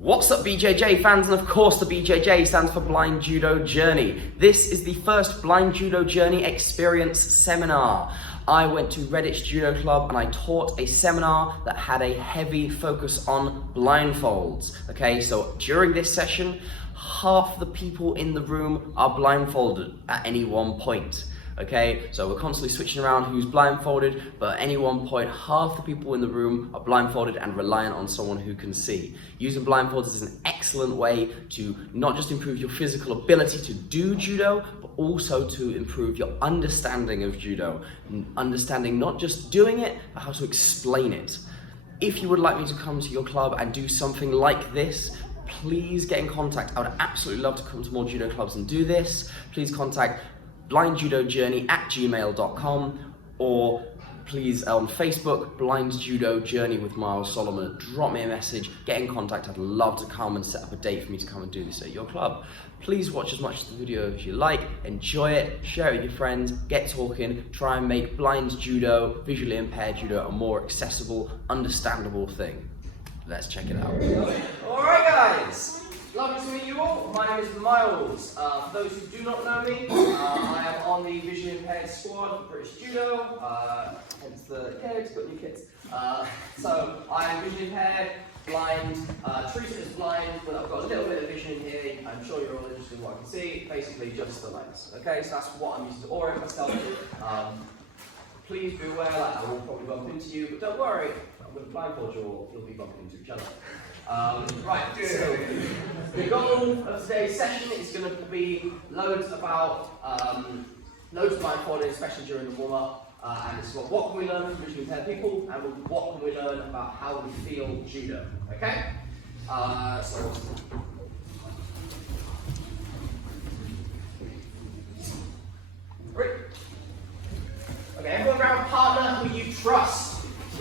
What's up, BJJ fans? And of course the BJJ stands for Blind Judo Journey. This is the first Blind Judo Journey Experience seminar. I went to Redditch Judo Club and I taught a seminar that had a heavy focus on blindfolds. Okay, so during this session, half the people in the room are blindfolded at any one point. Okay, so we're constantly switching around who's blindfolded, but at any one point, half the people in the room are blindfolded and reliant on someone who can see. Using blindfolds is an excellent way to not just improve your physical ability to do judo, but also to improve your understanding of judo. Understanding not just doing it, but how to explain it. If you would like me to come to your club and do something like this, please get in contact. I would absolutely love to come to more judo clubs and do this. Please contact blindjudojourney@gmail.com, or please on Facebook, Blind Judo Journey with Miles Solomon. Drop me a message, get in contact. I'd love to come and set up a date for me to come and do this at your club. Please watch as much of the video as you like, enjoy it, share it with your friends, get talking, try and make blind judo, visually impaired judo, a more accessible, understandable thing. Let's check it out. Alright guys! Lovely to meet you all. My name is Miles. For those who do not know me, I am on the visually impaired squad for British Judo. Hence the, it's got new kids. So I'm visually impaired, blind, treated as blind, but I've got a little bit of vision in here. I'm sure you're all interested in what I can see. Basically just the legs. Okay, so that's what I'm used to orient myself. Please be aware that I will probably bump into you, but don't worry, I'm going to blindfold you all, you'll be bumping into each other. Right, so the goal of today's session is going to be loads of blindfolding, especially during the warm-up, and it's what can we learn from visually impaired people, and what can we learn about how we feel judo, okay? Okay, everyone grab a partner who you trust.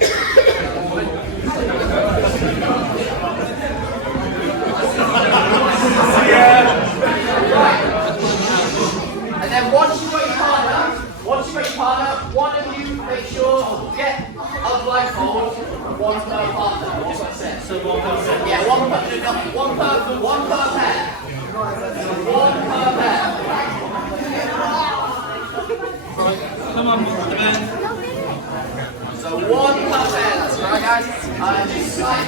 And then once you've got your partner, one of you make sure get a blindfold, one per partner. That's what I said. So one per set. Yeah, one per pair. One per pair. Come on, man. So one per pair, that's right guys. Just like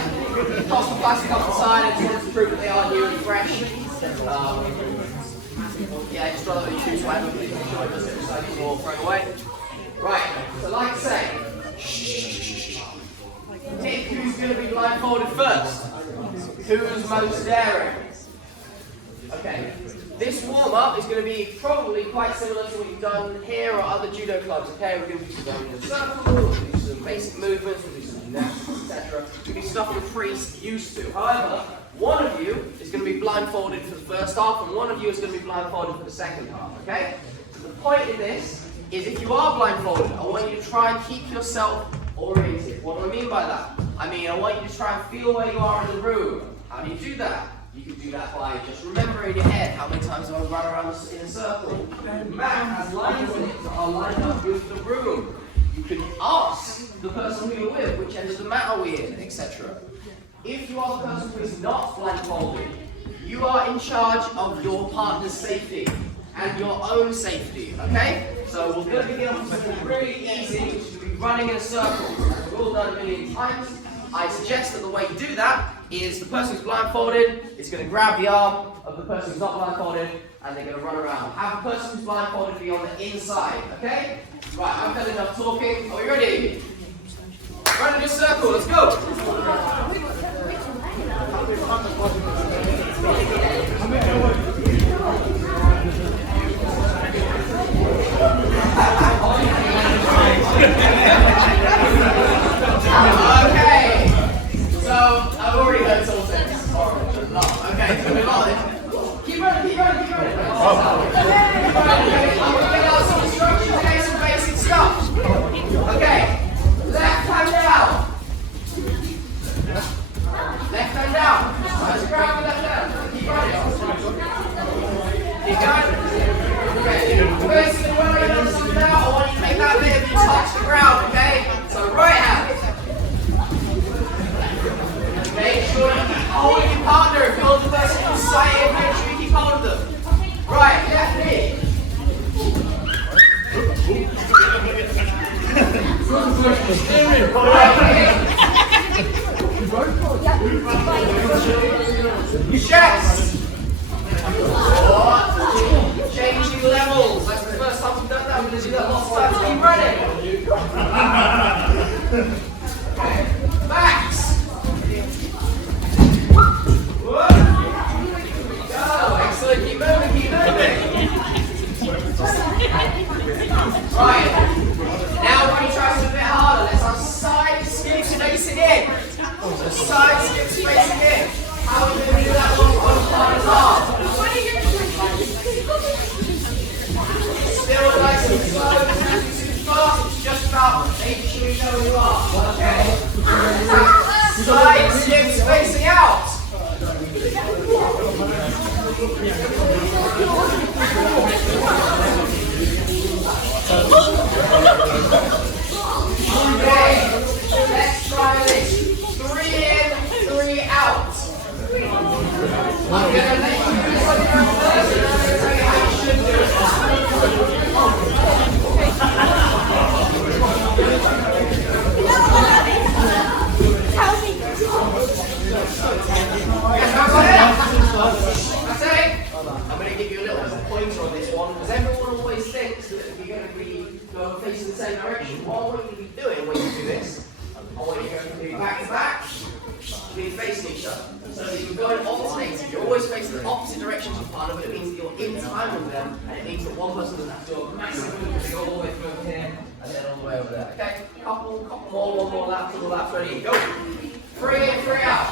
toss the plastic off the side and just to prove that they are new and fresh. Yeah, just rather than choose one, make sure it doesn't get recycled or thrown away. Right, so like I say, pick who's going to be blindfolded first. Who's most daring? Okay, this warm-up is going to be probably quite similar to what you've done here or other judo clubs. Okay, we're going to do some in a circle, we'll do some basic movements, we'll do some gymnastics, etc. We'll do stuff the priest used to. However, one of you is going to be blindfolded for the first half, and one of you is going to be blindfolded for the second half. Okay? So the point of this is, if you are blindfolded, I want you to try and keep yourself oriented. What do I mean by that? I mean, I want you to try and feel where you are in the room. How do you do that? You can do that by just remembering in your head how many times do I run around in a circle. The mat has lines in it that are lined up with the room. You can ask the person who you're with, which end of the mat are we in, etc. If you are the person who is not blindfolded, you are in charge of your partner's safety and your own safety, okay? So we're going to begin with something really easy, which is going to be running in a circle. We've all done a million times. I suggest that the way you do that is the person who's blindfolded is going to grab the arm of the person who's not blindfolded, and they're going to run around. Have the person who's blindfolded be on the inside, okay? Right, I've had enough talking. Are we ready? Run in a circle, let's go! Okay, so I've already heard some things. Okay, so we're on it. Keep running. I'm going to get out some instructions today, some basic stuff. Okay, left hand down. Left hand down. Let's grab the left hand. Keep running. Keep going. Okay. Basically, when we're done something out, I want you to make that bit of you touch the ground, okay? So right hand. Make sure you keep holding your partner Your chest. Changing levels. That's the first time we've done that. We're going to do that lots of times. Keep running. Backs. Go. Excellent. Keep moving. Keep moving. Right. Now we're going to try something a bit harder. Let's have side skips facing in. So side skips facing in. How are we going to do that one part as well? Still nice and slow, not too fast. It's just about making sure you know where you are. Okay. Side skips facing out. Okay, let's try this. 3 in, 3 out. I'm going to let you do something first, and I'm going to tell you how you should do it. That's it. I'm going to give you a little bit of a pointer on this one, because everyone always thinks that you're going to be facing the same direction. What I want you to be doing when you do this, I want you to go from back to back, be facing each other. So you're going alternating. You're always facing the opposite direction to your partner, but it means that you're in time with them, and it means that one person doesn't have to do a massive move to go all the way through here, and then all the way over there. Okay? Couple more, one more lap, 2 more laps, ready, go! 3 in, 3 out.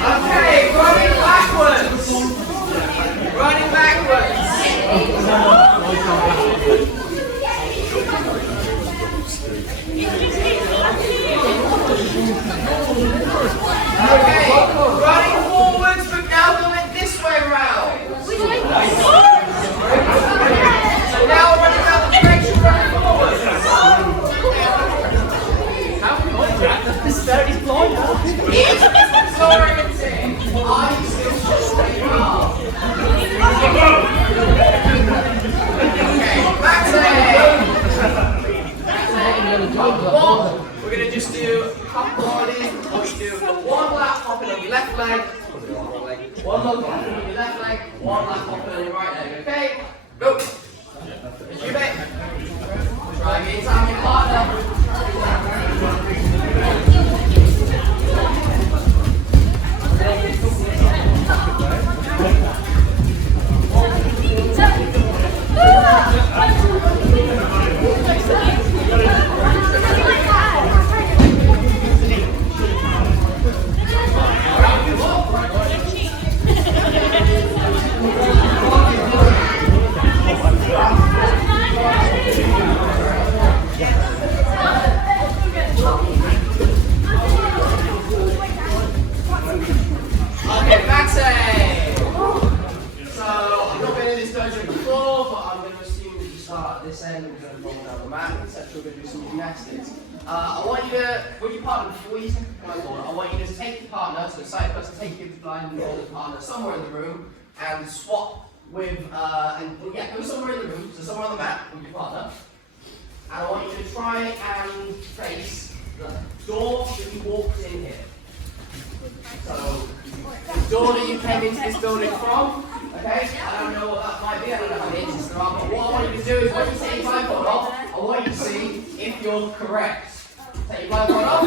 Okay, running backwards. Running backwards. Okay, running forwards, but now going this way round. So now we're running down the direction, running forwards. This is blind. It's disorienting. Are you still just where you are? Okay, back to we're going to just do a couple more of these. What you do, 1 lap hopping on your left leg, 1 lap hopping on your left leg, 1 lap hopping on your right leg. Okay? Go! As you make. Try again, time your partner. I want you to, with your partner, before you take the blindfold, I want you to take your partner, so side person, take your blindfolded partner somewhere in the room and swap with, go somewhere in the room, so somewhere on the mat with your partner. And I want you to try and face the door that you walked in here. So, the door that you came into this building from, okay? I don't know what that might be, I don't know how many inches there are, but what I want you to do is when you take your blindfold off, I want you to see if you're correct. Take your blindfold off.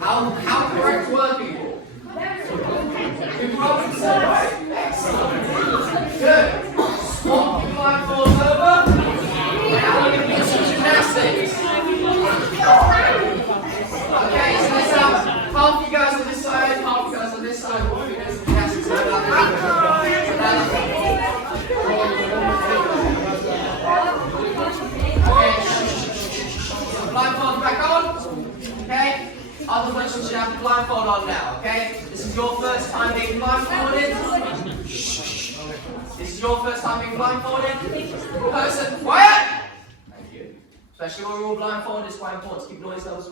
How correct were people? You probably said right. Excellent. Good. Swap your blindfold over. Now we're going to do some gymnastics. Okay, so let's have half you guys on this side, half you guys on this side. What are we doing some gymnastics like that? Blindfold back on, okay? Other person should have the blindfold on now, okay? This is your first time being blindfolded. This is your first time being blindfolded. Person, quiet! Thank you. Especially when we're all blindfolded, it's quite important to keep noise levels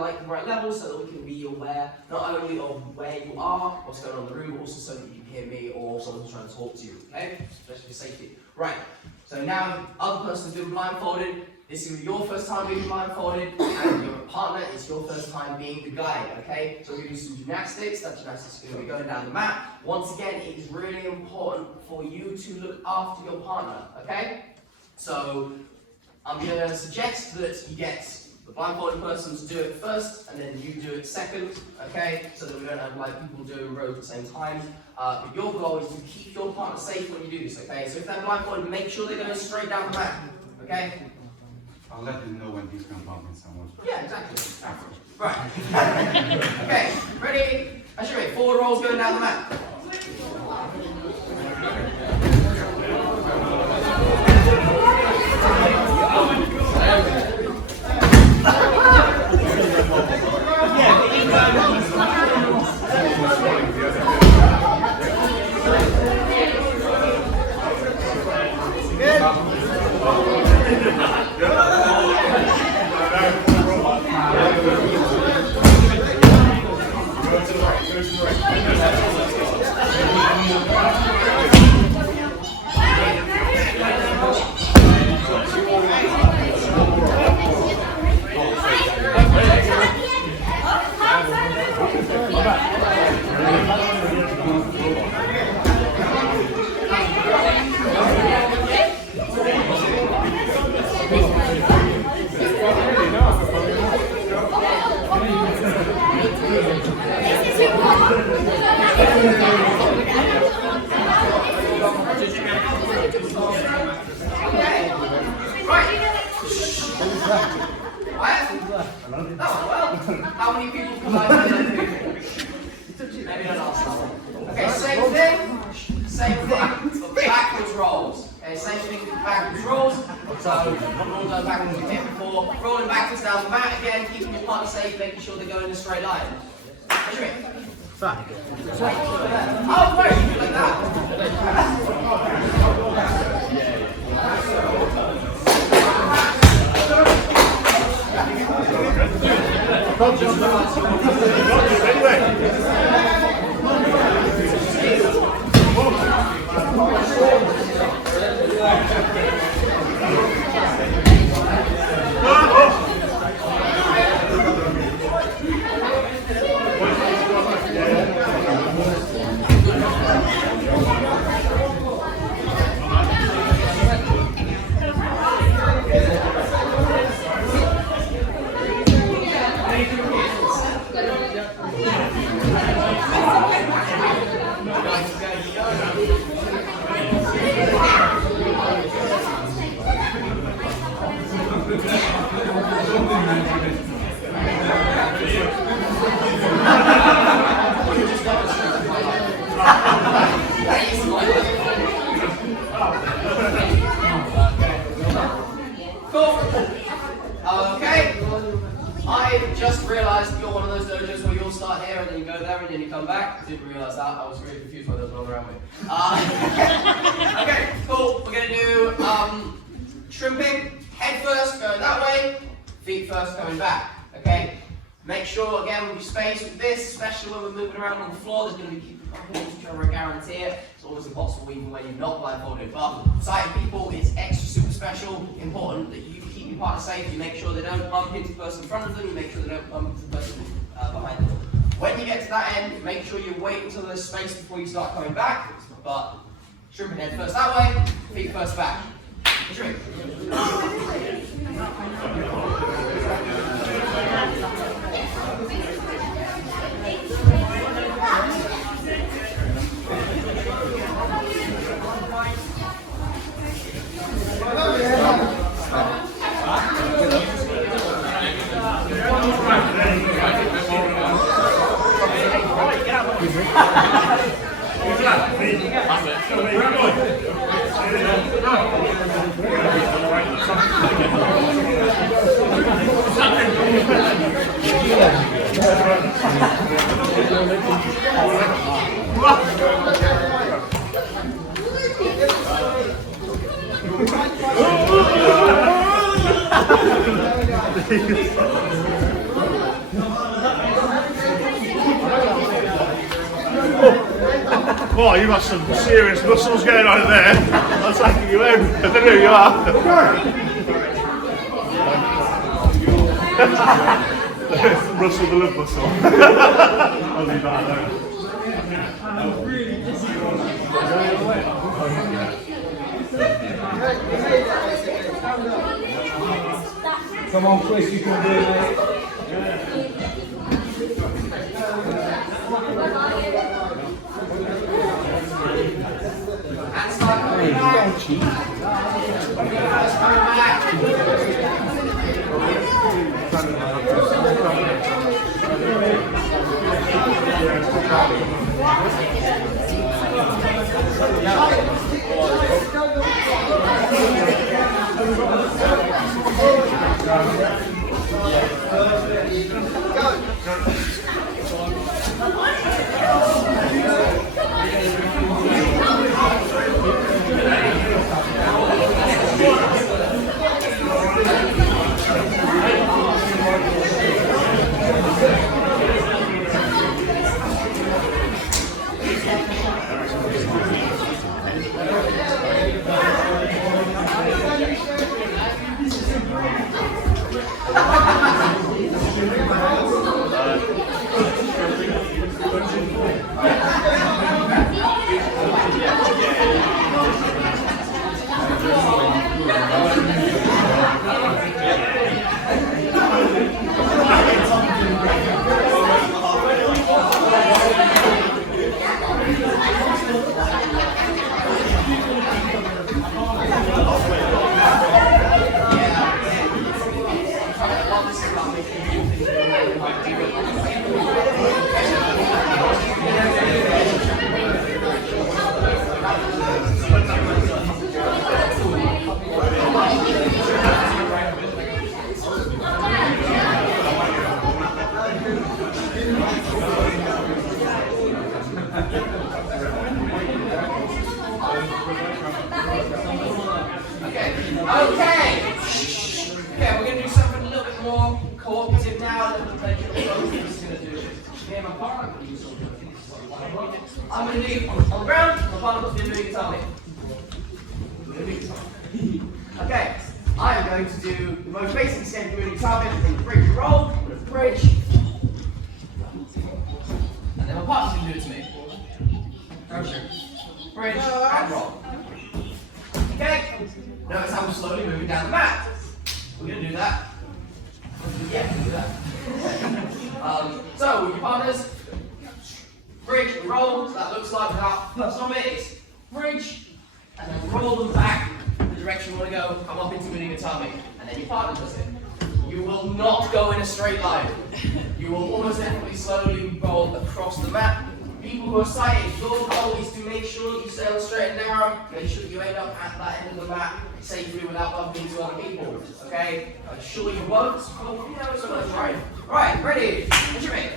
like the right level so that we can be aware not only of where you are, what's going on in the room, but also so that you can hear me or someone who's trying to talk to you, okay? Especially for safety. Right, so now the other person's been blindfolded. This is your first time being blindfolded, and your partner is your first time being the guide, okay? So we're going to do some gymnastics. That gymnastics is going to be going down the mat. Once again, it is really important for you to look after your partner, okay? So I'm going to suggest that you get the blindfolded person to do it first, and then you do it second, okay? So that we don't have like people doing rows at the same time. But your goal is to keep your partner safe when you do this, okay? So if they're blindfolded, make sure they're going straight down the mat, okay? I'll let them know when he's going to bump in someone. Yeah, exactly. Right. Okay, ready? Actually, wait, forward rolls going down the mat. How many people come out here? Maybe not last time. Okay, same thing, but backwards rolls. Okay, same thing, backwards rolls. So, roll down backwards we did before. Rolling backwards down the mat again, keeping your partner safe, making sure they go in a straight line. What do you mean? Back. Oh, great, you do like that. I just realised you're one of those dojos where you'll start here and then you go there and then you come back. Didn't realise that. I was really confused why there was no one around me. Okay, cool. We're going to do shrimping. Head first, going that way. Feet first, coming back. Okay? Make sure, again, with your space with this, especially when we're moving around on the floor, there's going to be people coming in to try to guarantee it. It's always impossible even when you're not blindfolded. But sighted people, it's extra super special, important that you keep your partner safe. You make sure they don't bump into the person in front of them. You make sure they don't bump into the person behind them. When you get to that end, make sure you wait until there's space before you start coming back. But shrimping head first that way, feet first back. Shrink. Where are you going? Oh, you got some serious muscles going on there. I'm taking you in. I don't know who you are. Russell the love muscle. I'll leave that alone. Come on, Chris, you can do it, mate. And start coming back. Okay, we're going to do something a little bit more cooperative now. I'm going to do on the ground, my partner wants to do moving tummy. Okay, I am going to do the most basic step of moving tummy, bridge roll, bridge, and then my partner's going to do it to me. Bridge and roll. Okay, notice how we're slowly moving down the mat. We're going to do that. Yeah, we'll do that. So, with your partners, bridge and roll. So that looks like without first on it, it's bridge, and then roll them back in the direction you want to go, come up into Minigatami, and then your partner does it. You will not go in a straight line. You will almost definitely slowly roll across the mat. People who are sighted, your goal is to make sure you stay on the straight and narrow, make sure you end up at that end of the mat safely without bumping into other people. Okay? I'm sure you won't, but you know so let's try. Alright, ready? What's your mate?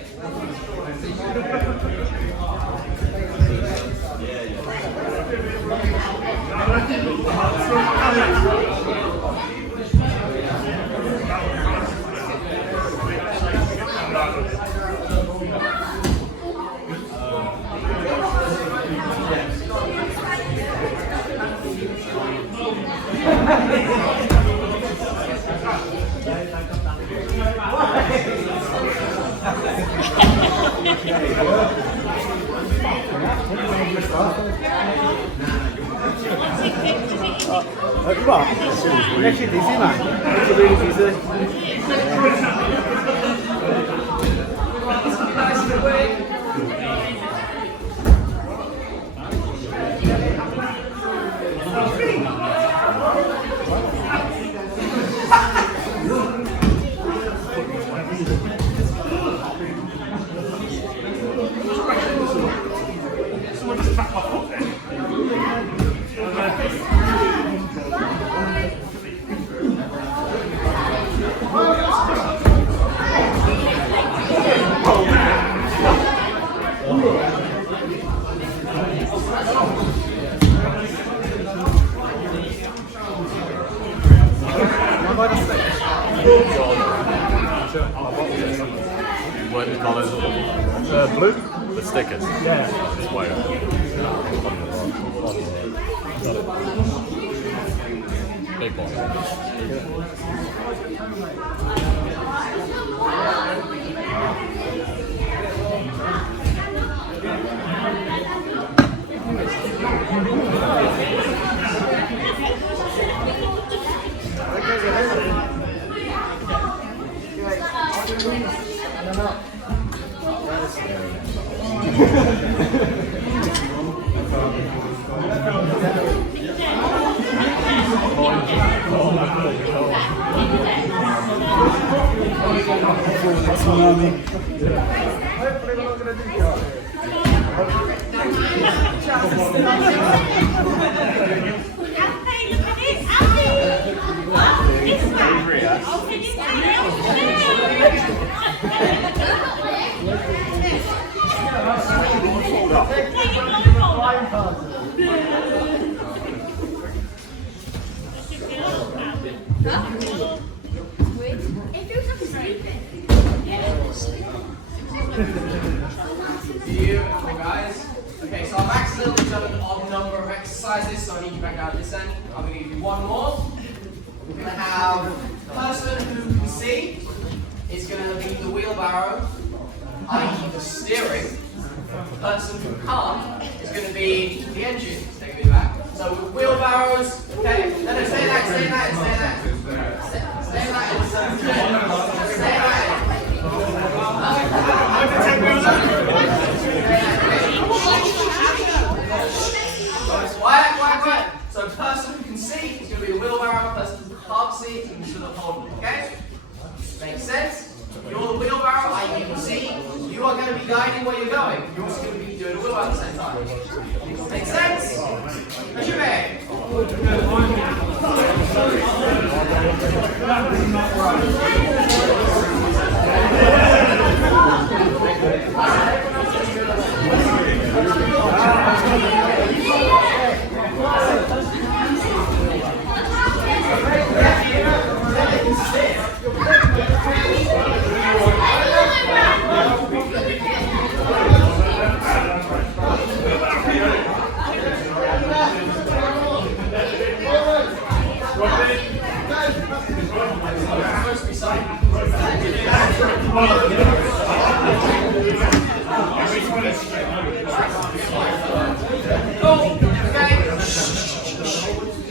Qua, lasci di What do you call it? Blue? The stickers. Yeah. It's white. Big boy. Beautiful, guys. Okay, so I've accidentally done an odd number of exercises, so I need you back out this end. I'm going to give you one more. We're going to have the person who can see is going to be the wheelbarrow, i.e. the steering. The person who can't is going to be the engine, taking me back. So with wheelbarrows, okay, no, stay that, stay that, stay that. Stay that, stay that. Quiet. So the person who can see is going to be the wheelbarrow, the person who can't see is going to be the hold, okay? Makes sense? You're the wheelbarrow, I can see. You are going to be guiding where you're going. You're also going to be doing the wheelbarrow at the same time. Make sense? Push your bag.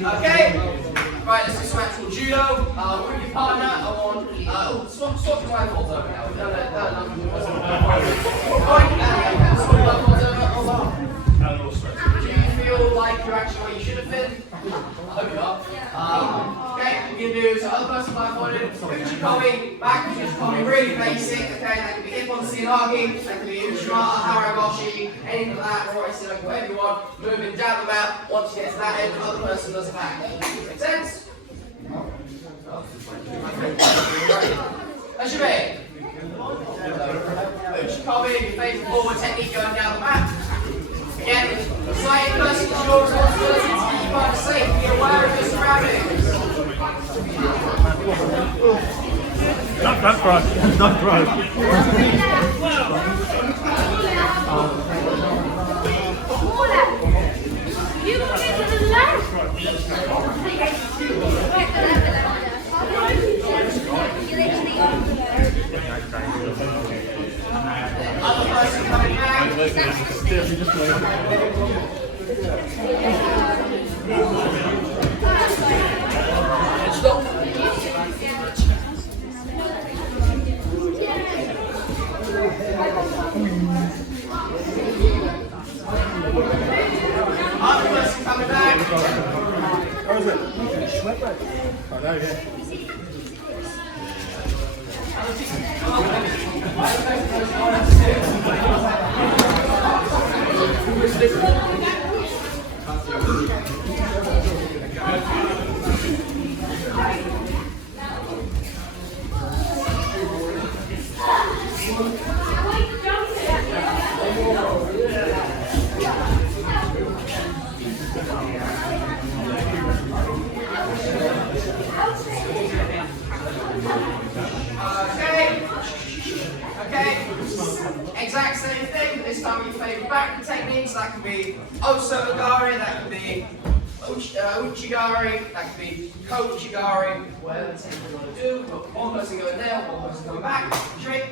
Okay, right, let's do some actual judo. With your partner, I want, swap your blindfolds over now. We've done Do you feel like you're actually where you should have been? I hope you are. Okay, we're going to do, so other person blindfolded, Uchi-komi, back Uchi-komi, really basic, okay, that can be Ippon Sinagi, that can be Ushimata, Haragoshi, anything like that, or whatever you want, moving down the mat, once you get to that end, the other person does the back. Make sense? That should be. Uchi-komi, you're facing forward, technique going down the mat. Again, the sighted person is your responsibility to keep you guys safe, be aware of your surroundings. That's right. That's right. You go to the left. Other person coming back. Stop. Other person coming back. How is it? Oh, there you go. Okay. Okay. Exact same thing, but this time with your favourite backward techniques. That can be Osogari, that can be Uchigari, that can be Kochigari, whatever technique you want to do. But one person going there, one person coming back. Trick.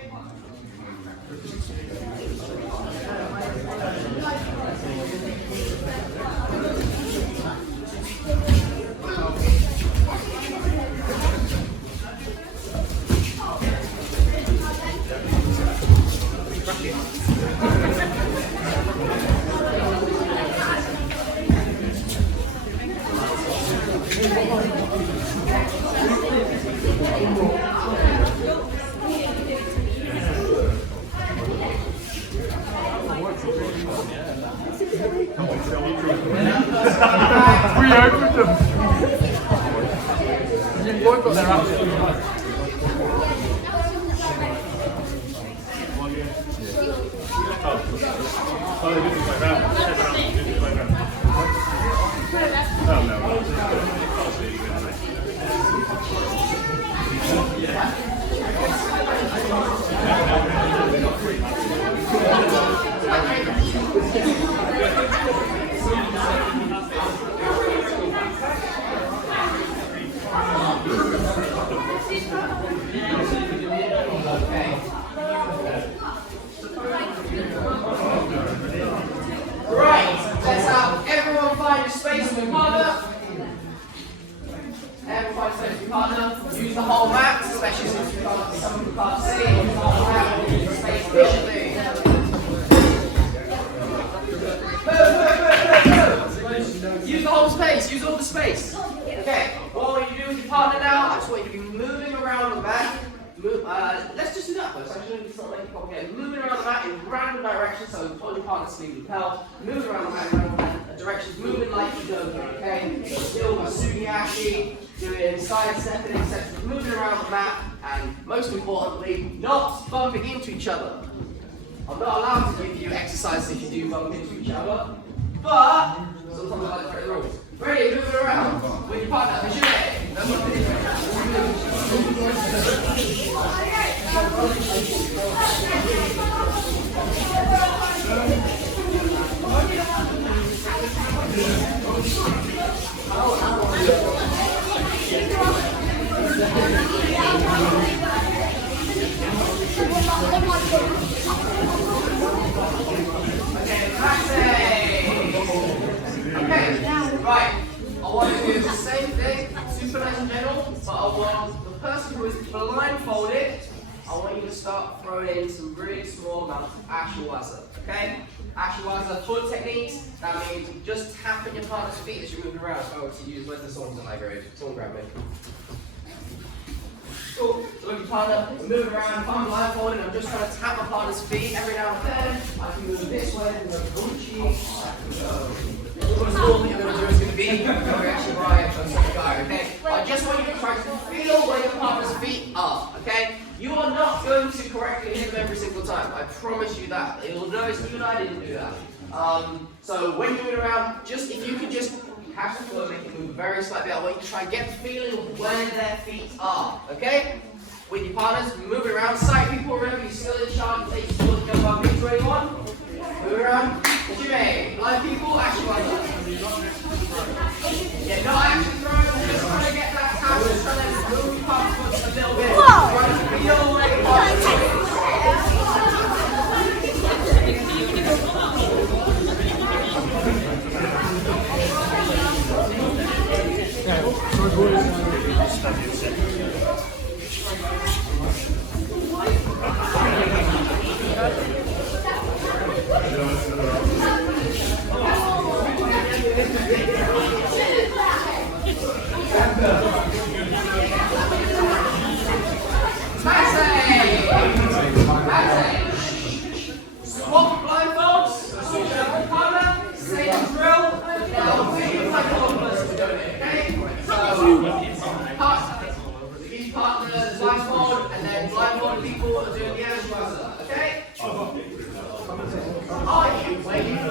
We opened them. Both got their absolutely right. Oh, they didn't play round. They didn't play round. Oh, no. Right, let's have everyone find a space with a partner. Everyone find a space with a partner. Use the whole mat, especially since some of you can't see. Use the whole mat, use the space efficiently. Use the whole space, use all the space. Okay, what I want you to do with your partner now, I just want you to be moving around the mat. Let's just do that first. Actually, it's not making it complicated. Moving around the mat in random directions, so hold your partner's sleeve lapel. Moving around the mat in random directions, moving like judo, okay? Still Sugiyashi, doing side stepping, etc. Moving around the mat, and most importantly, not bumping into each other. I'm not allowed to give you exercises if you do bump into each other, but sometimes I like to break the rules. Ready, moving around with your partner. Okay, right. I want to do the same thing, super nice and gentle, but I want the person who is blindfolded, I want you to start throwing in some really small amounts of Ashiwaza, okay? Ashiwaza foot techniques, that means just tapping your partner's feet as you're moving around. If I were to use, where's the songs at high grade? Someone grab me. Cool. So look, your partner, we're moving around. If I'm blindfolded, I'm just trying to tap my partner's feet every now and then. I can move this way, and move Gucci. What's all that you're going to do is going to be actually right on some guy, okay? I just want you to try to feel where your partner's feet are, okay? You are not going to correctly hit them every single time. I promise you that. You'll notice you and I didn't do that. So when you're moving around, just if you can just catch the flow, make it move very slightly. I want you to try and get the feeling of where their feet are, okay? With your partners, moving around. Sight people, remember you're still in charge. Take your foot, jump up into anyone. Move around. Jimmy, blind people, actually like that. Yeah, not actually throwing, just trying to get that tap, just trying to move your partner's foot a little bit. Trying to feel where your partner's foot is. Swap blindfolds, switch up the partner, same drill. Now, we like one person doing it, okay? So, each partner is blindfold, and then blindfolded people are doing the Ashiwaza, okay? Are you waiting for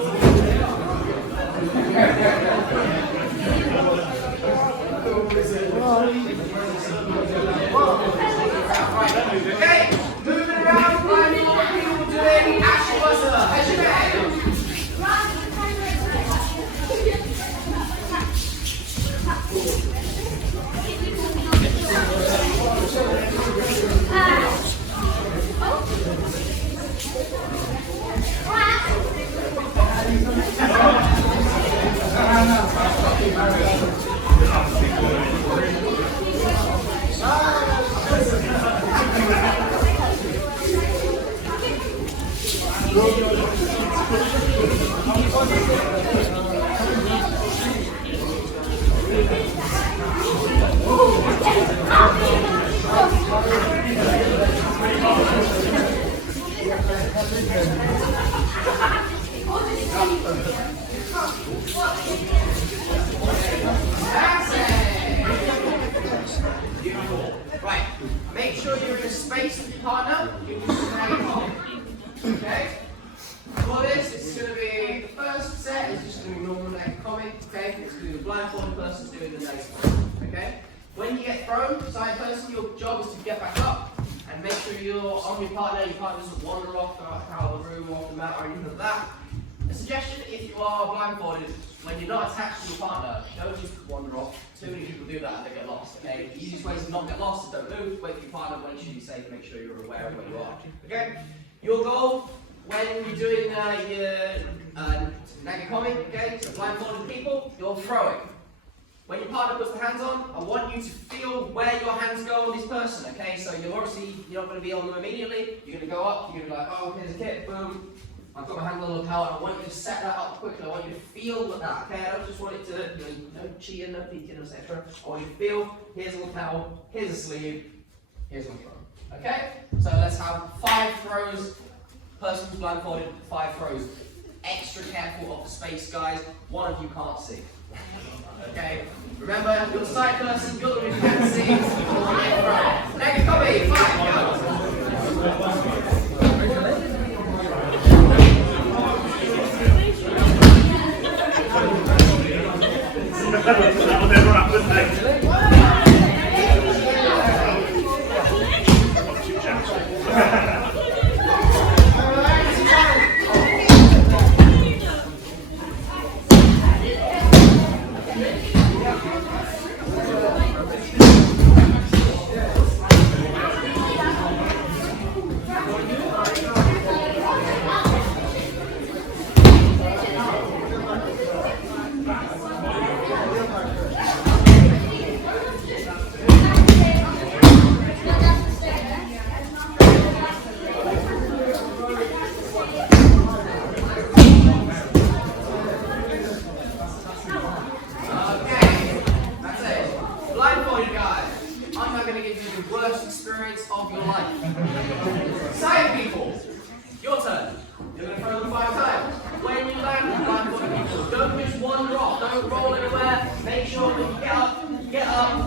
Right, make sure you're in a space with your partner. You can okay? For this, it's going to be, the first set is just going to be normal naked comic, okay? It's going to be the blindfolded person doing the naked comic, okay? When you get thrown, side person, your job is to get back up and make sure you're on your partner doesn't wander off out of the room, off the mat, or anything like that. A suggestion, if you are blindfolded, when you're not attached to your partner, don't just wander off. Too many people do that and they get lost, okay? The easiest way to not get lost is don't move, wait for your partner, make sure you're safe, make sure you're aware of where you are, okay? Your goal, when you're doing your naked comic, okay, so blindfolded people, you're throwing. When your partner puts the hands on, I want you to feel where your hands go on this person, okay? So you're not going to be on them immediately. You're going to go up, you're going to be like, oh, here's a kick, boom. I've got my hand on the lapel, I want you to set that up quickly. I want you to feel that, okay? I don't just want it to, no cheating, no peeking, etc. I want you to feel, here's a lapel, here's a sleeve, here's my throw. Okay? So let's have 5 throws. Person who's blindfolded, 5 throws. Extra careful of the space, guys. One of you can't see. Okay? Remember, you're the side person, you're the one who can't see. Naked copy, 5, go! That will never happen, mate. Of your life. Side people, your turn. You're going to throw them 5 times. When you land, blindfolded people, don't just wander off, don't roll anywhere. Make sure that you get up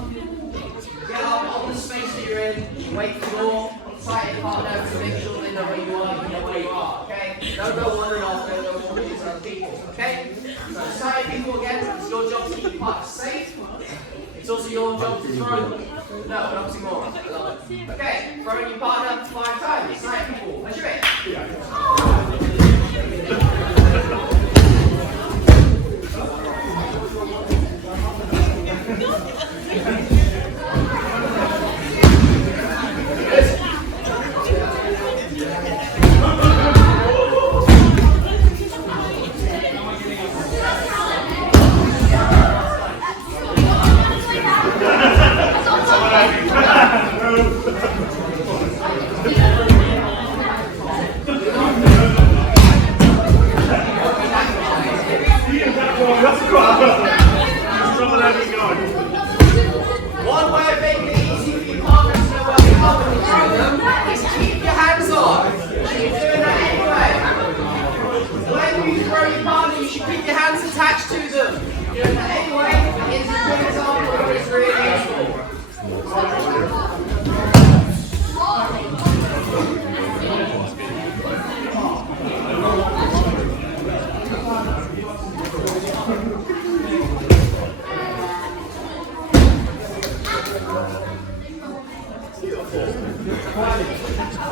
on the space that you're in. Wait for your side partner to make sure they know where you are, you know where you are. Okay? Don't go wandering off, don't go wandering into other people. Okay? So side people again, it's your job to keep your partner safe. It's also your job to throw them. No, not some more. I love it. Okay, throwing your partner 5 times. Side people, measure it. One way of making it easy for your partner to know where you are when you throw them is keep your hands on. You're doing that anyway. When you throw your partner, you should keep your hands attached to them. You're doing that anyway. It's a good example of it's really useful.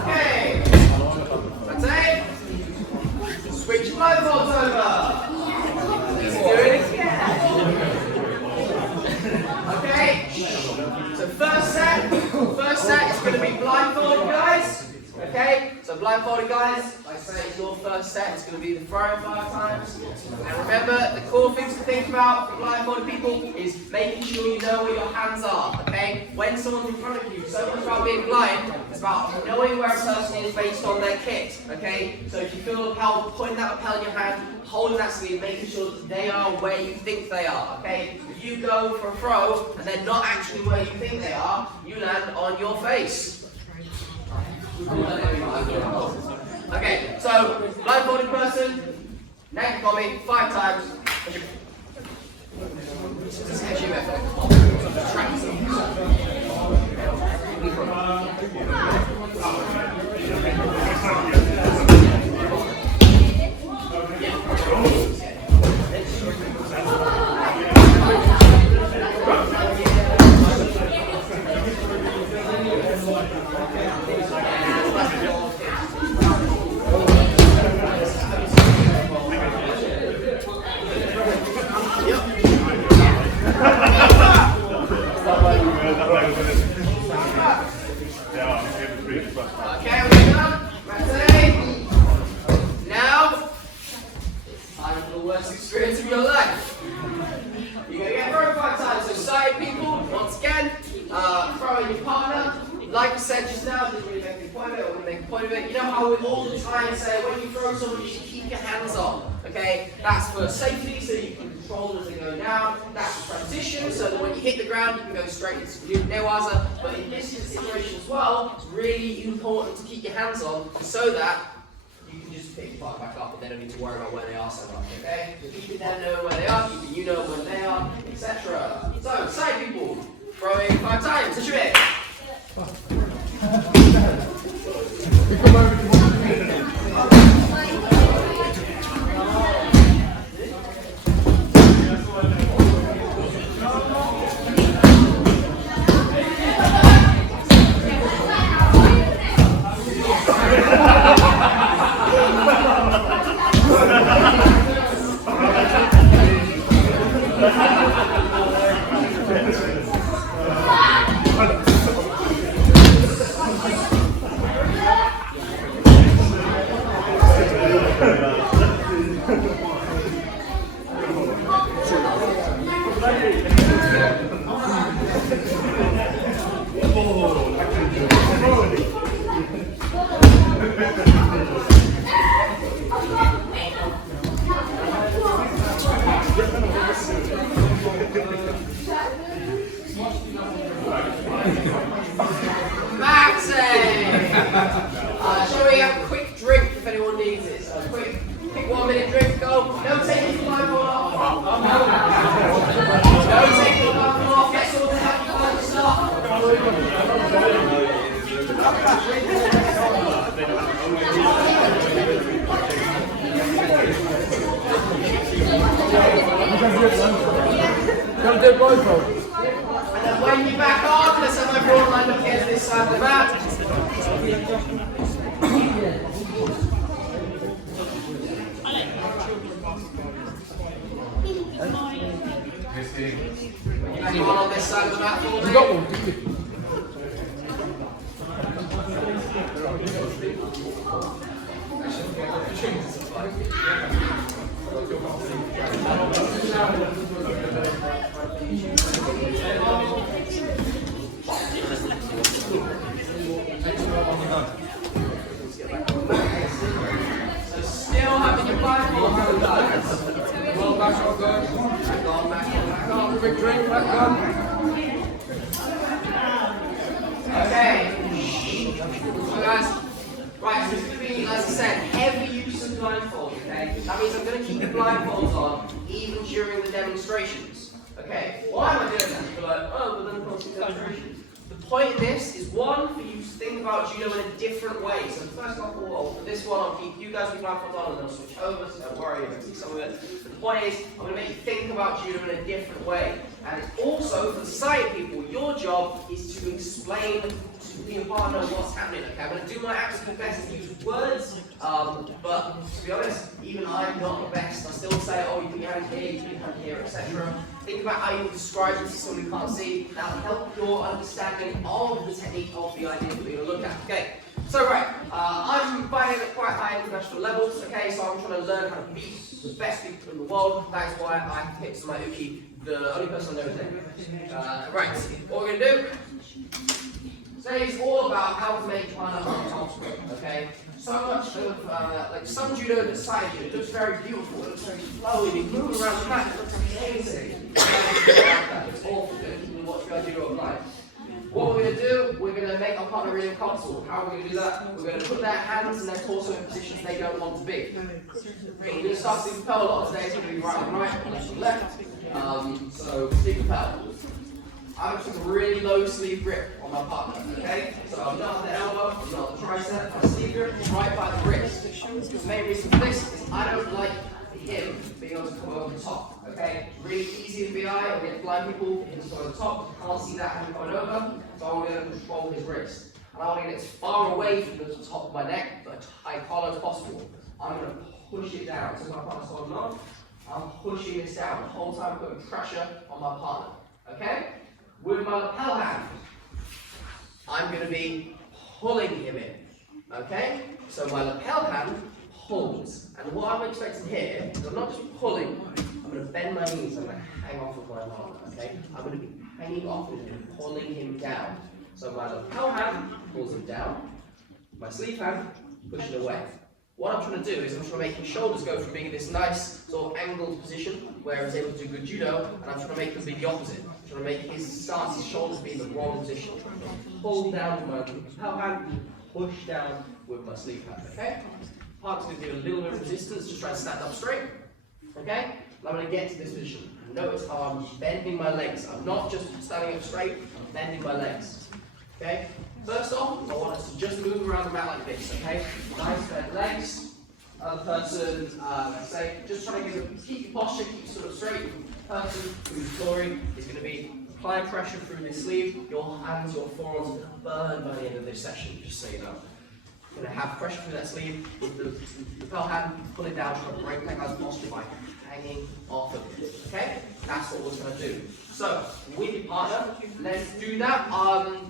Okay, that's it. Switch blindfolds over. Let's do it again. Okay, so first set is going to be blindfolded, guys. Okay, so blindfolded guys, like I say, your first set is going to be the throwing 5 times. And remember, the core things to think about for blindfolded people is making sure you know where your hands are. Okay, when someone's in front of you, so much about being blind is about knowing where a person is based on their kit. Okay, so if you feel the lapel, putting that lapel in your hand, holding that sleeve, making sure that they are where you think they are. Okay, if you go for a throw and they're not actually where you think they are, you land on your face. Okay, so blindfolded person, neck coming 5 times. Okay, we're done. Ready? Now, time for the worst experience of your life. You're going to get thrown 5 times. So side people, once again, throwing your partner. Like I said just now, doesn't really make a point of it, or going to make a point of it. You know how we all the time say when you throw someone, you should keep your hands on. Okay, that's for safety, so you can control them as they go down. That's for transition, so that when you hit the ground, you can go straight into newaza. But in this situation as well, it's really important to keep your hands on so that you can just pick your partner back up and they don't need to worry about where they are so much. Okay, keeping them knowing where they are, keeping you know where they are, etc. So side people, throwing 5 times. That's your it. Shall we have a quick drink if anyone needs it? So quick 1 minute drink, go. No taking the blindfold off. No taking the blindfold off. Get someone to help you find the stuff. Don't do it blindfold. And then when you're back on, let's have everyone lined up against this side of the mat. Anyone on this side of the mat for me? You got one, didn't you? So still having your blindfold on, guys. Well, back on, guys. Back on, back on. Quick drink, back on. Okay. So guys, right, so it's going to be, as I said, heavy use of blindfold, okay? That means I'm going to keep the blindfolds on even during the demonstrations. Okay, why am I doing that? You're like, oh, but then of course it's demonstrations. The point in this is one, for you to think about judo in a different way. So the first couple, well, for this one, I'll keep you guys with blindfolds on and then I'll switch over, so don't worry, you're going to see some of it. But the point is, I'm going to make you think about judo in a different way. And it's also, for the sight people, your job is to explain to your partner what's happening. Okay, I'm going to do my absolute best to use words, but to be honest, even I'm not the best. I still say, oh, you put your hand here, you put your hand here, etc. Think about how you describe it to someone who can't see. That'll help your understanding of the technique of the idea that we're going to look at. Okay, so right, I'm fighting at quite high international levels, okay, so I'm trying to learn how to beat the best people in the world. That's why I picked my Uki, the only person I know his name. Right, what we're going to do, today is all about how to make China uncomfortable, okay? So much of, like some judo that side judo, it looks very beautiful, it looks very flowy, you move around the mat, it looks amazing. It's awful, don't watch guys judo online. What we're going to do, we're going to make our partner really uncomfortable. How are we going to do that? We're going to put their hands and their torso in positions they don't want to be. We're going to start sleep propel. A lot of today is going to be right and right, left and left. So sleep propel. I'm going to take a really low sleeve grip on my partner, okay? So I'm not at the elbow, I'm not at the tricep, my sleeve grip is right by the wrist. The main reason for this is I don't like him being able to come over the top, okay? Really easy in VI, or get blind people, he can go over the top, you can't see that hand coming over, so I want to be able to control his wrist. And I want to get it as far away from the top of my neck, but as high collar as possible. I'm going to push it down, so my partner's holding on, I'm pushing this down the whole time, putting pressure on my partner, okay? With my lapel hand, I'm going to be pulling him in, okay? So my lapel hand pulls, and what I'm expecting here is I'm not just pulling, I'm going to bend my knees, I'm going to hang off with my partner, okay? I'm going to be hanging off with him, pulling him down. So my lapel hand pulls him down, my sleeve hand pushing away. What I'm trying to do is I'm trying to make his shoulders go from being in this nice sort of angled position where he's able to do good judo, and I'm trying to make them be the opposite. I'm trying to make his shoulders be in the wrong position. I'm trying to pull down with my lapel hand, push down with my sleeve hand, okay? Part's going to do a little bit of resistance, just try to stand up straight, okay? And I'm going to get to this position. Notice how I'm bending my legs. I'm not just standing up straight, I'm bending my legs, okay? First off, I want us to just move around the mat like this, okay? Nice bent legs. Other person, let's say, just trying to keep your posture, keep sort of straight. Person who's scoring is going to be applying pressure through this sleeve. Your hands, your forearms are going to burn by the end of this session, just so you know. You're going to have pressure through that sleeve with the lapel hand, pull it down, try to break that guy's posture by hanging off of it, okay? That's what we're going to do. So, with your partner, let's do that.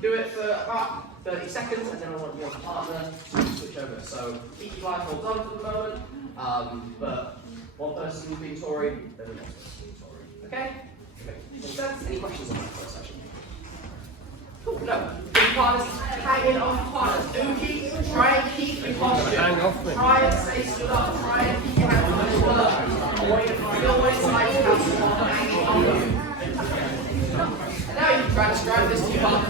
Do it for about 30 seconds, and then I want your partner to switch over. So, keep your blindfold on for the moment, but one person will be Tory, then the next person will be Tory. Okay? Makes sense? Any questions on that first section? Cool, no. Your partner's hanging off partners. Try and keep your posture. Try and stay stood up. Try and keep your hands on your shoulder. I want you to feel what it's like to have someone hanging on you. And now you can try to describe this to your partner.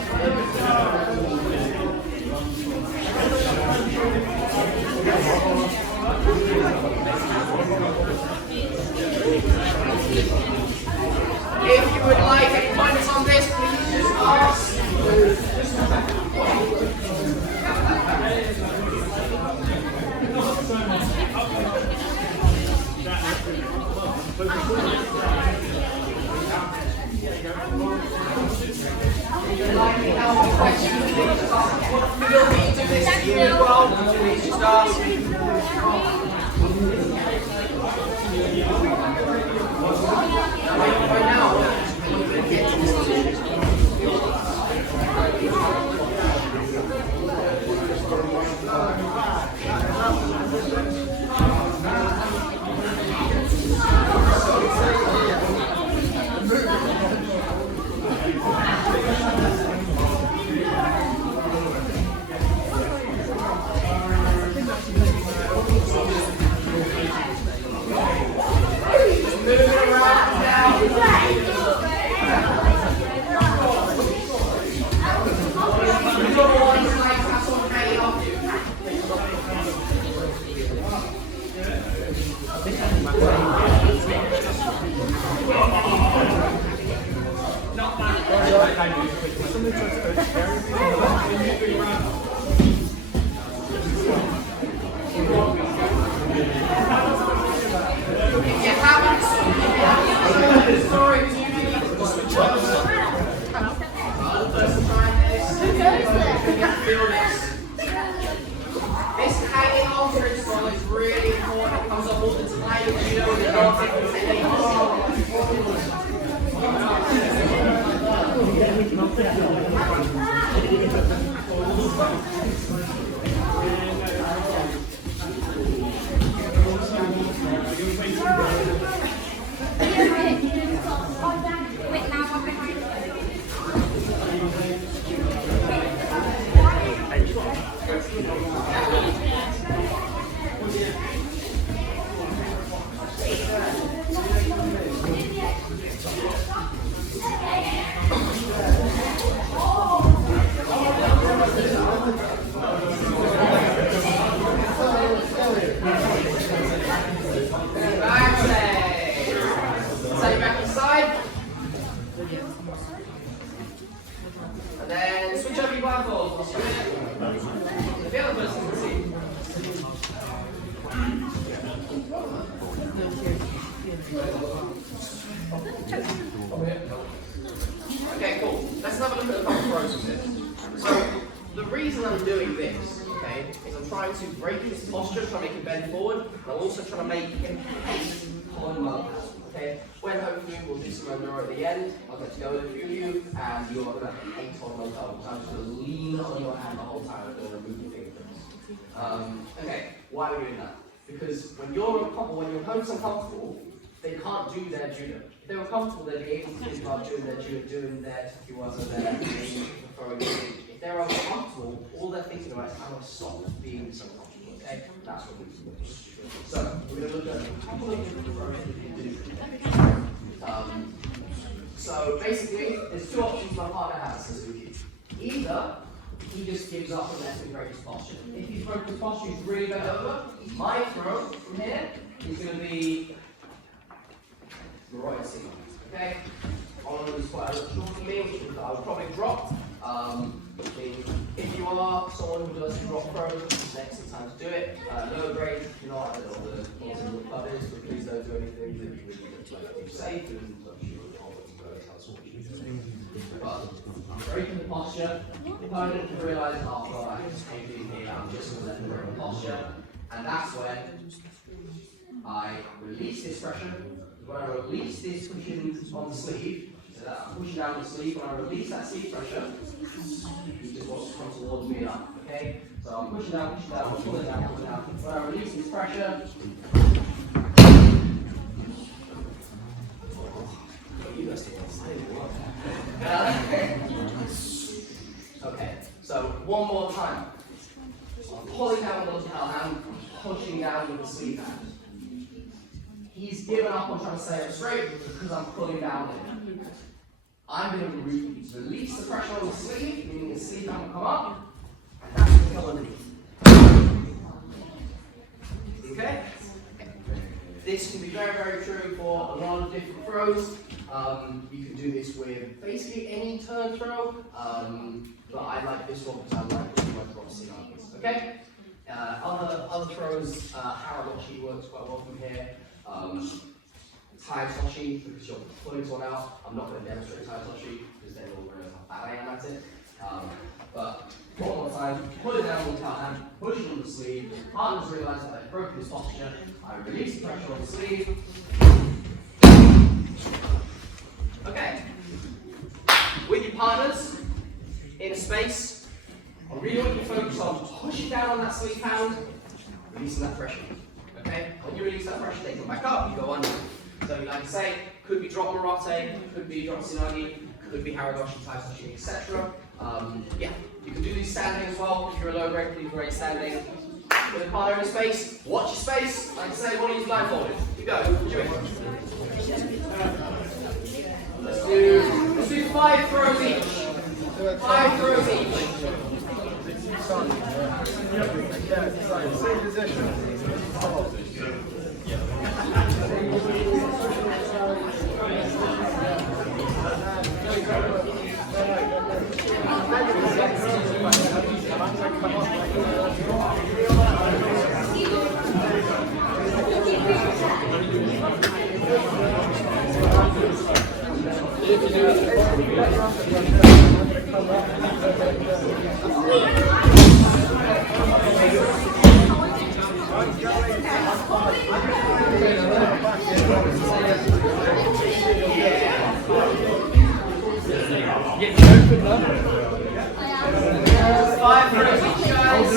If you would like any pointers on this, please just ask. Feel me do this to you as well, please just ask. Right now, I'm going to get to this position. This hanging alter is really important. It comes up all the time, you know, the Back inside. And then switch over your blindfold. The other person can see. Okay, cool. Let's have a look at the couple throws of this. So, the reason I'm doing this, okay, is I'm trying to break his posture, trying to make him bend forward, and I'm also trying to make him hate on my hands. Okay, when hopefully we'll do some Randori at the end, I'll get to go with a few of you, and you're going to hate on my toes. I'm just going to lean on your hand the whole time, I'm going to remove your fingertips. Okay, why are we doing that? Because when your opponent's uncomfortable, they can't do their judo. If they were comfortable, they'd be able to think about doing their judo, doing their takiwaza, their throwing. If they're uncomfortable, all they're thinking about is how to stop being so comfortable. Okay, that's what we do. So we're going to look at a couple of different approaches we can do. So basically, there's two options my partner has as Suzuki. Either he just gives up and lets him break his posture. If he's broken his posture, he's really bent over. My throw from here is going to be right seat. Okay? On is quite a little short for me, which I would probably drop. If you are someone who does drop throws, it's an excellent time to do it. Lower grade, if you're not, I don't know what the club is, but please don't do anything that you really do safe and but breaking the posture, the opponent can realise, oh, well, I just came in here, I'm just going to let them break the posture, and that's when I release this pressure. When I release this pushing on the sleeve, so that I'm pushing down the sleeve, when I release that sleeve pressure, he just wants to come towards me up, okay? So I'm pushing down, pulling down. When I release this pressure, okay, so one more time. So I'm pulling down with the towel hand, pushing down with the sleeve hand. He's given up on trying to stay up straight because I'm pulling down with him. I'm going to release the pressure on the sleeve, meaning the sleeve hand will come up, and that's going to come underneath. Okay? This can be very, very true for a lot of different throws. You can do this with basically any turn throw, but I like this one because I like it when I drop scenarios. Okay? Other throws, Haragoshi works quite well from here. Tai Toshi, because you're pulling someone out. I'm not going to demonstrate Tai Toshi because then you'll realize how bad I am at it. But one more time, pull it down with the hand, push it on the sleeve. Partners realise that I've broken his posture. I release the pressure on the sleeve. Okay. With your partners in a space, I really want you to focus on pushing down on that sleeve hand, releasing that pressure. Okay? When you release that pressure, they come back up, you go under. So, like I say, could be drop Murate, could be drop Tsunagi, could be Haragoshi, Tai Toshi, etc. Yeah, you can do these standing as well. If you're a low grade, please great standing. With a partner in a space, watch your space. Like I say, one of you is blindfolded. You go, do it. Let's do 5 throws each. 5 throws each. Same position. Five throws each, guys.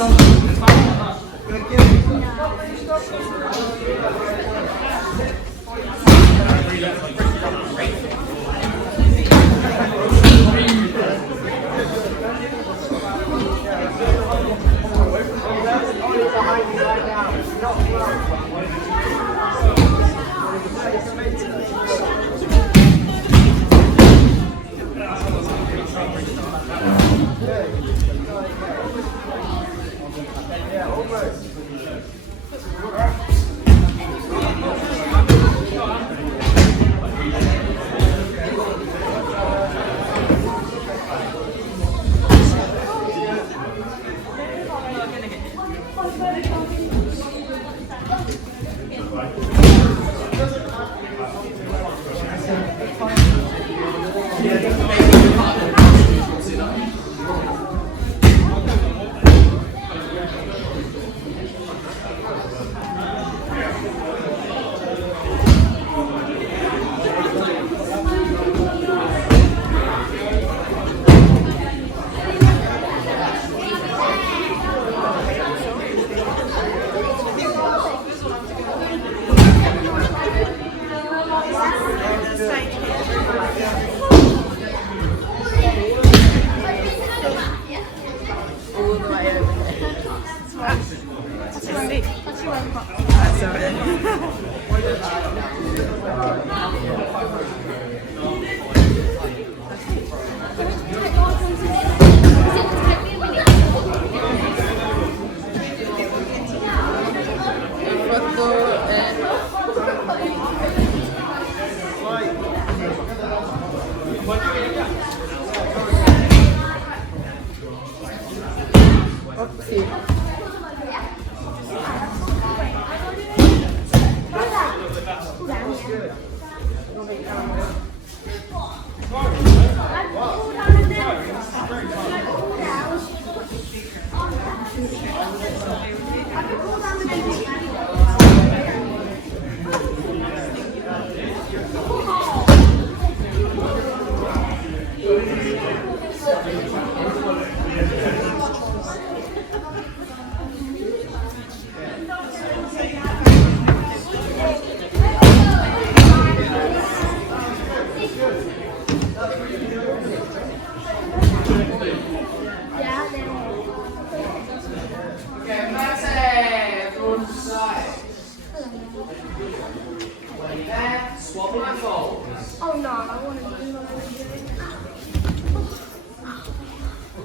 Oh no, I want to do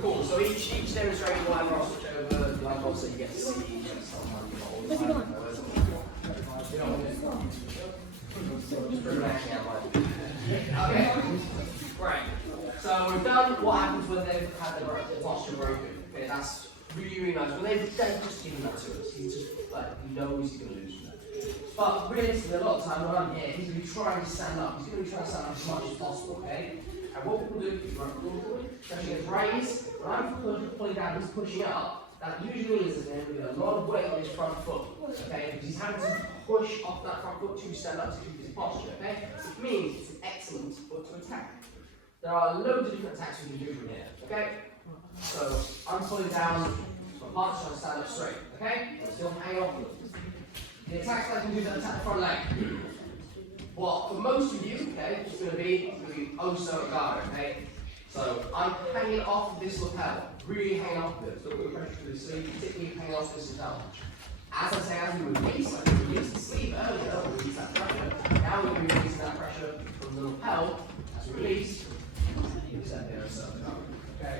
Cool, so each demonstration will have a switch over blindfold so you get to see Where's he going? Okay, right. So we've done what happens when they've had the posture broken. Okay, that's really, really nice. But they've just given that to us. He's just like, he knows he's going to lose from that. But realistically, a lot of time when I'm here, he's going to be trying to stand up. He's going to be trying to stand up as much as possible, okay? And what we'll do is especially his raise, when I'm pulling down, he's pushing up. That usually means there's going to be a lot of weight on his front foot, okay? Because he's having to push off that front foot to stand up to keep his posture, okay? Which means it's an excellent foot to attack. There are loads of different attacks we can do from here, okay? So I'm pulling down, my partner's trying to stand up straight, okay? I'm still hanging off of them. The attacks I can do that attack the front leg. Well, for most of you, okay, it's going to be oh so guard, okay? So I'm hanging off of this lapel, really hanging off of it. So we're pressure through the sleeve, particularly hanging off this lapel. As I say, as we release, I can release the sleeve earlier, release that pressure. Now we're going to be releasing that pressure from the lapel. As we release, you step there and so okay?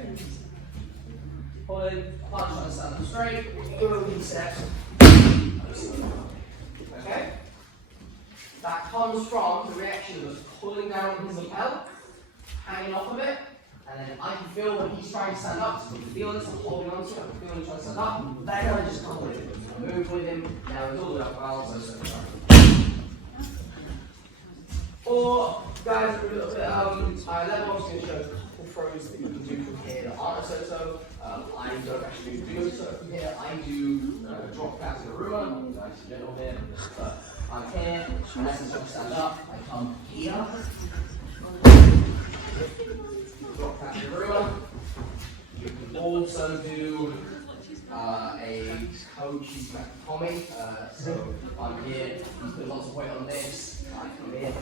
Pulling, punch on the stand up straight, boom, steps. Okay? That comes from the reaction of us pulling down his lapel, hanging off of it, and then I can feel when he's trying to stand up, so I can feel this, I'm holding on to it, I can feel him trying to stand up, then I just come with him. I move with him, now he's all the way up, well, so or, guys, a little bit, I level off going to show the throws that you can do from here that aren't so. I don't actually do so from here. I do drop back to the room. Nice and gentle here. But I'm here, and as I stand up, I come here. Drop back to the room. You can also do a coach back to Tommy. So I'm here, he's put lots of weight on this. I come in.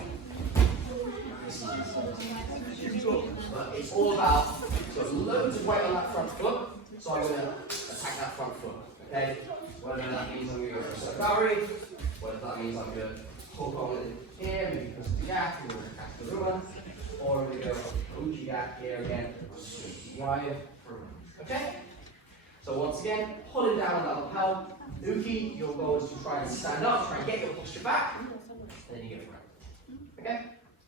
But it's all about, got loads of weight on that front foot, so I'm going to attack that front foot, okay? Whether that means I'm going to go for a Randori, whether that means I'm going to hook on it here, maybe press the yak, and attack the rumor, or I'm going to go Uchi yak here again, drive for rumor, okay? So once again, pull him down on that lapel. Uki, your goal is to try and stand up, try and get your posture back, and then you get a grab. Okay?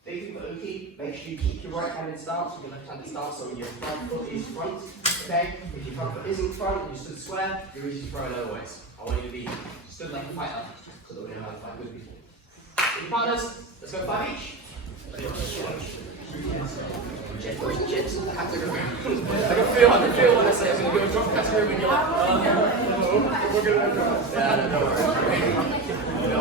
Big thing for Uki, make sure you keep your right-handed stance with your left-handed stance, so your front foot is front. Okay? If your front foot isn't front and you stood square, you're easy to throw it always. I want you to be stood like a fighter, so that we know how to fight good people. With your partners, let's go 5 each. Gentle, gentle, have to go. I can feel when I say I'm going to go and drop catch room and you're like, we're going to drop. Yeah, no worries. No,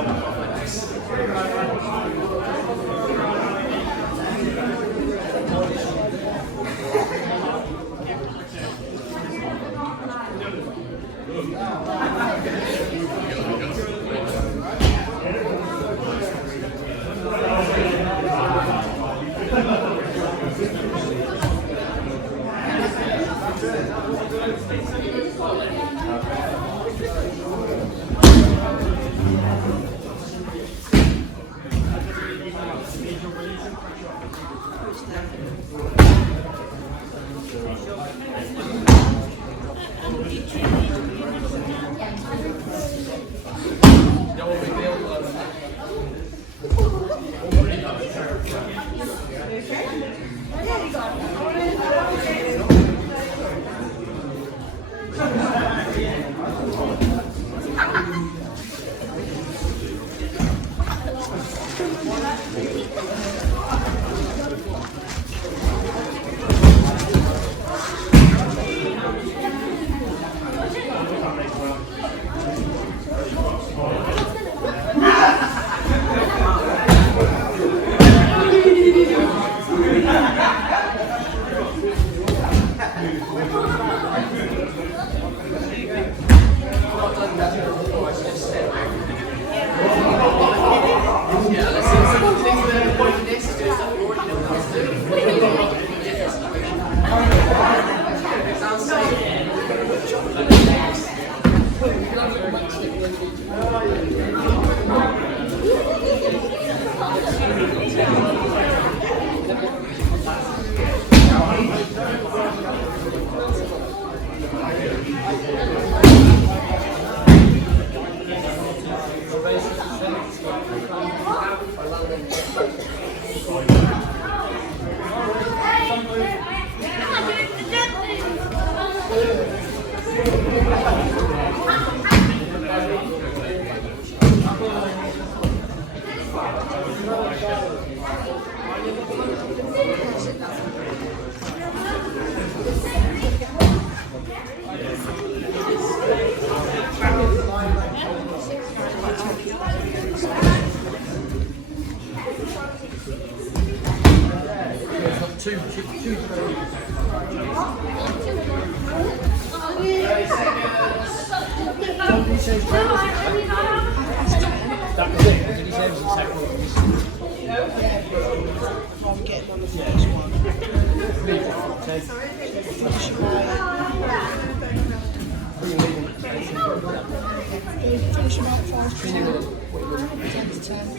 Finish about 5 to 10 to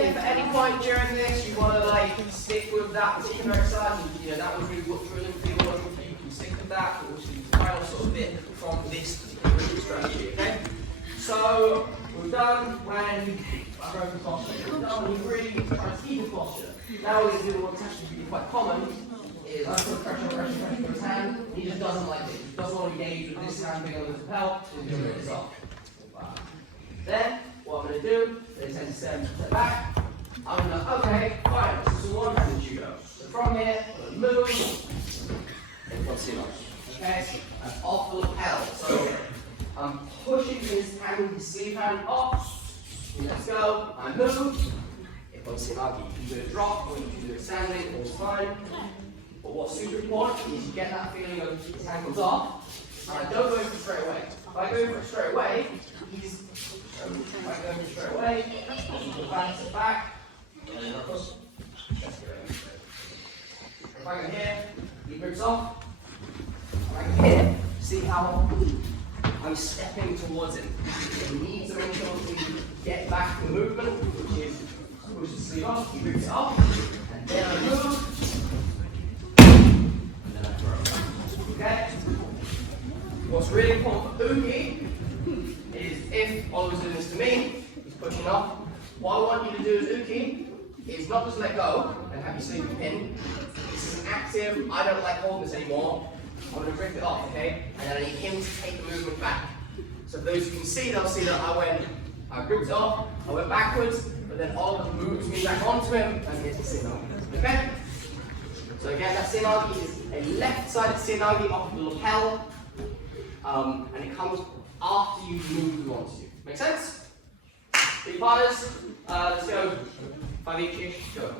If at any point during this you want to like stick with that particular exercise, you know that was really what really working for you, you can stick with that, but also you can try also a bit from this particular strategy, okay? So we've done when I broke the posture, we've done when we really try to keep the posture. Now we're going to do what's actually quite common, is I put pressure on his hand, he just doesn't like it, he doesn't want to engage with this hand being on his lapel, so he's going to rip this off. Then, what I'm going to do is take a step back. I'm going to, okay, fine, this is one-handed judo. So from here, I'm going to move, and continue. Okay, and off the lapel. So I'm pushing his hand, his sleeve hand off. Let's go, I move. If I'm sinagi, you can do a drop, or you can do a standing, all fine. But what's super important is you get that feeling of his hand comes off, and I don't go in for it straight away. If I go in for it straight away, he's, if I go in for it straight away, go back, step back, and then up. If I go here, he grips off. If I go here, see how I'm stepping towards him. You need to make sure to get back the movement, which is push the sleeve off, he grips it off, and then I move, and then I throw. Okay? What's really important for Uki is if Oliver's doing this to me, he's pushing off. What I want you to do as Uki is not just let go and have your sleeve pinned. This is an active, I don't like holding this anymore. I'm going to grip it off, okay? And then I need him to take the movement back. So for those who can see, they'll see that I gripped it off, I went backwards, but then Oliver moves me back onto him and hits the Sinagi. Okay? So again, that Sinagi is a left-sided Sinagi off the lapel, and it comes after you move you onto you. Make sense? Three partners, let's go. 5 each, go.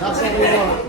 That's what we want.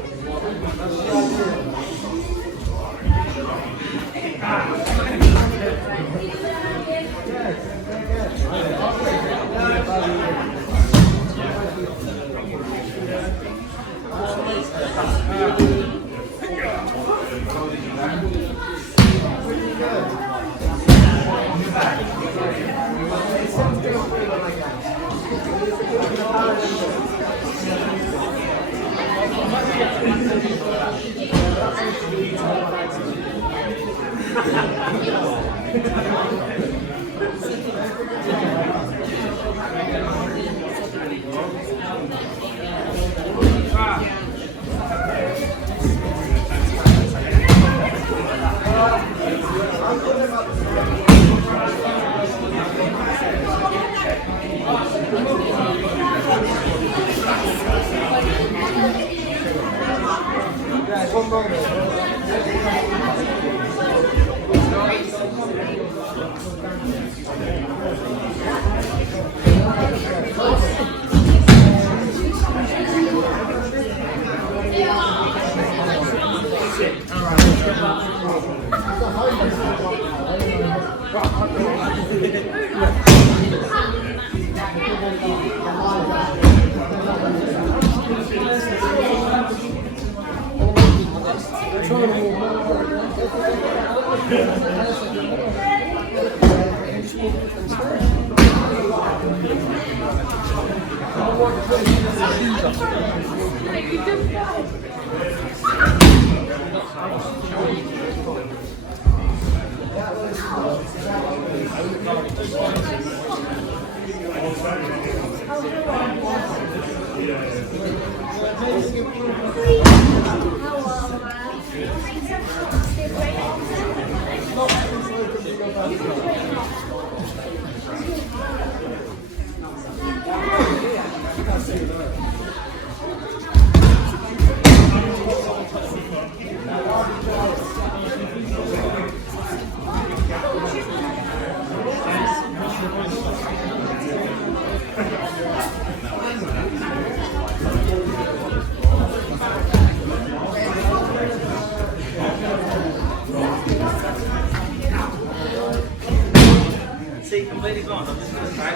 See, completely gone. I'm just going to try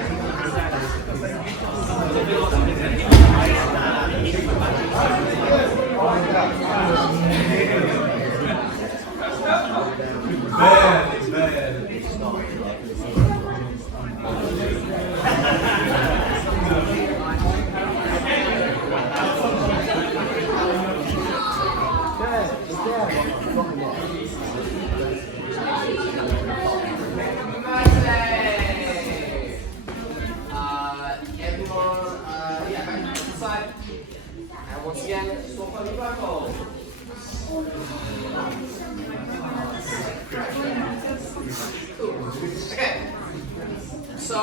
And once again, swap on your blindfold. Cool. Okay. So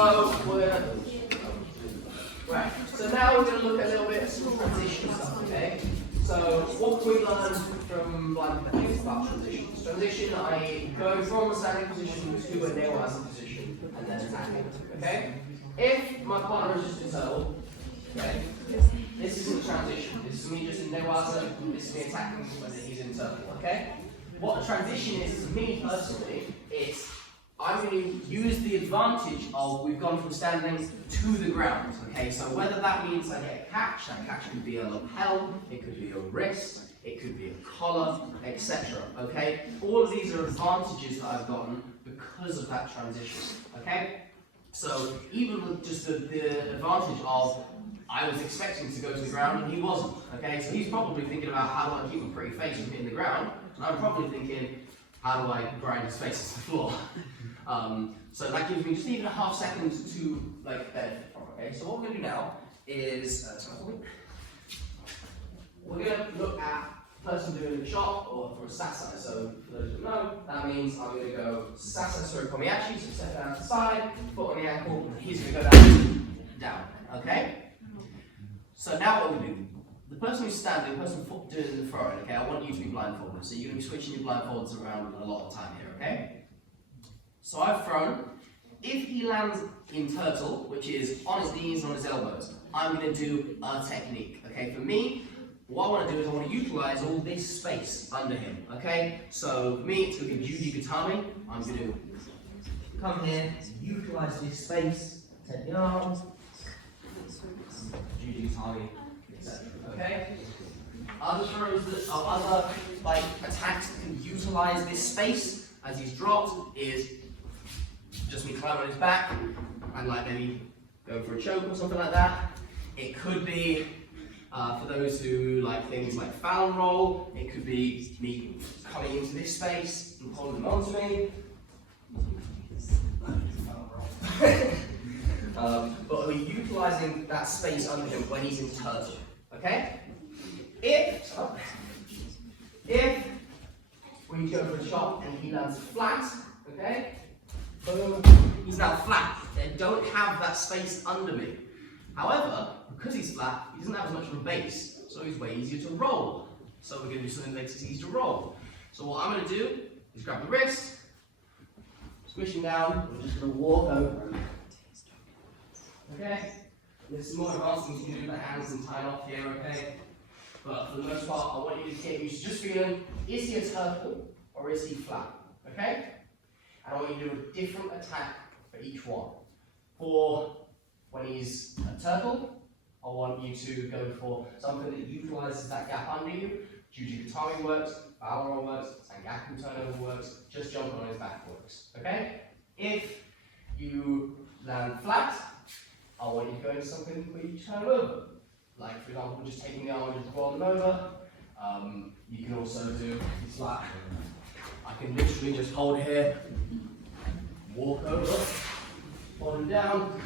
So now we're going to look at a little bit of some transition stuff. Okay. So what we learned from blindfold is about transitions. Transition, I go from a standing position to a nail rising position and then attacking. Okay. If my partner is just in turtle, okay, this isn't a transition. This is me just in Newaza, this is me attacking when he's in turtle, okay? What a transition is to me personally, it's I'm going to use the advantage of we've gone from standing to the ground, okay? So whether that means I get a catch, that catch could be a lapel, it could be a wrist, it could be a collar, etc. Okay? All of these are advantages that I've gotten because of that transition, okay? So even with just the advantage of I was expecting to go to the ground and he wasn't, okay? So he's probably thinking about how do I keep a pretty face from hitting the ground, and I'm probably thinking how do I grind his face to the floor. So that gives me just even a half second to like benefit from, okay? So what we're going to do now is we're going to look at the person doing the shot or from a sasa. So for those who know, that means I'm going to go sasa surikomiyachi, so step down to the side, foot on the ankle, and he's going to go down, okay? So now what we do, the person who's standing, the person doing the throwing, okay, I want you to be blindfolded. So you're going to be switching your blindfolds around a lot of time here, okay? So I've thrown. If he lands in turtle, which is on his knees and on his elbows, I'm going to do a technique, okay? For me, what I want to do is I want to utilize all this space under him, okay? So for me, it's going to be Judo Journey. I'm going to come here, utilize this space, take the arms, Judo Journey, etc. Okay? Other throws that are other like attacks that can utilize this space as he's dropped is just me climbing on his back and like maybe go for a choke or something like that. It could be for those who like things like Fallon roll, it could be me coming into this space and holding them onto me. But we're utilising that space under him when he's in turtle, okay? If we go for a shot and he lands flat, okay? Boom, he's now flat. They don't have that space under me. However, because he's flat, he doesn't have as much of a base, so he's way easier to roll. So we're going to do something that makes it easy to roll. So what I'm going to do is grab the wrist, squish him down, we're just going to walk over. Okay? There's some more advanced things you can do with the hands and tie off here, okay? But for the most part, I want you to get used to just feeling, is he a turtle or is he flat? Okay? And I want you to do a different attack for each one. For when he's a turtle, I want you to go for something that utilises that gap under you. Jujigatari works, Valor works, Sangaku turnover works, just jumping on his back works. Okay? If you land flat, I want you to go into something where you turn over. Like, for example, just taking the arm and just rolling them over. You can also do flat. I can literally just hold here, walk over, hold them down.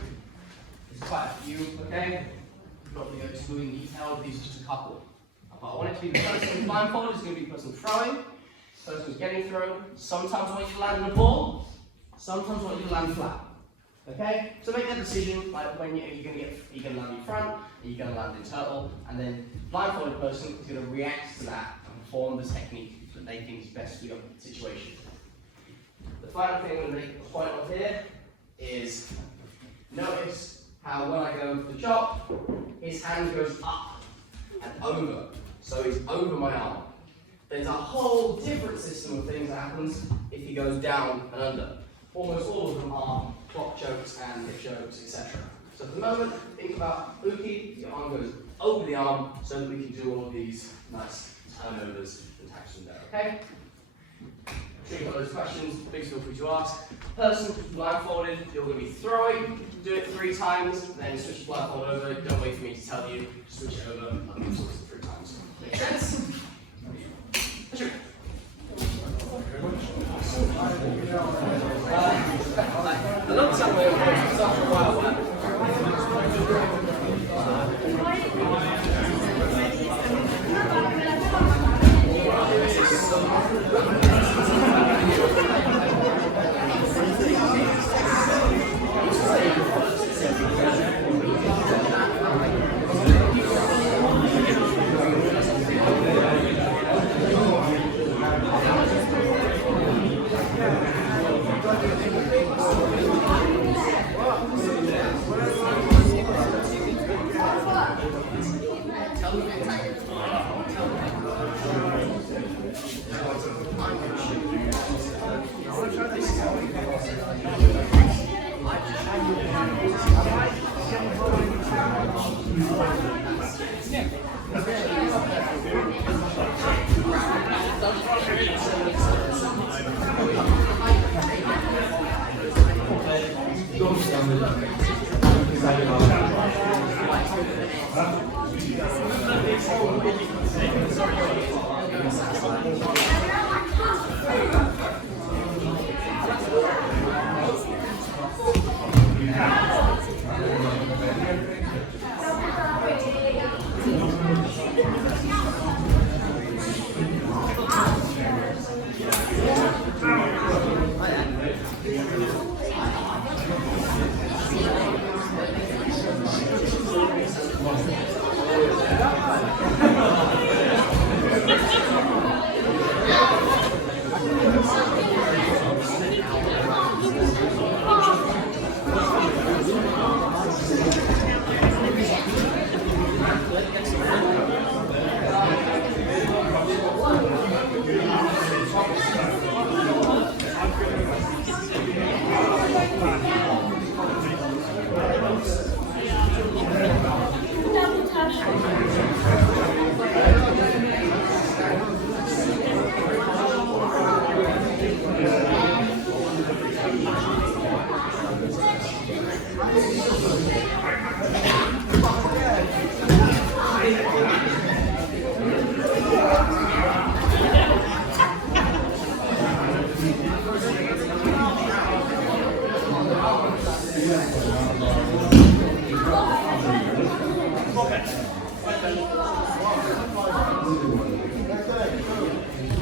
There's quite a few, okay? I'm not going to go too in detail, these are just a couple. But I want it to be the person blindfolded, it's going to be the person throwing, the person who's getting thrown. Sometimes I want you to land in the ball, sometimes I want you to land flat. Okay, so make that decision, like when you're going to land in front, are you going to land in turtle, and then blindfolded person is going to react to that and perform the technique that they think is best for your situation. The final thing I'm going to make a point of here is notice how when I go for the chop, his hand goes up and over, so he's over my arm. There's a whole different system of things that happens if he goes down and under. Almost all of them are block chokes and hip chokes, etc. So at the moment, think about uki, your arm goes over the arm so that we can do all of these nice turnovers and taps from there, okay? I'm sure you've got those questions, please feel free to ask. Person blindfolded, you're going to be throwing, do it 3 times, then switch the blindfold over, don't wait for me to tell you, switch it over, and then switch it 3 times. Make sense? Sure. I love somewhere it's after a while.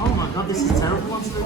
Oh my god, this is terrible. What's the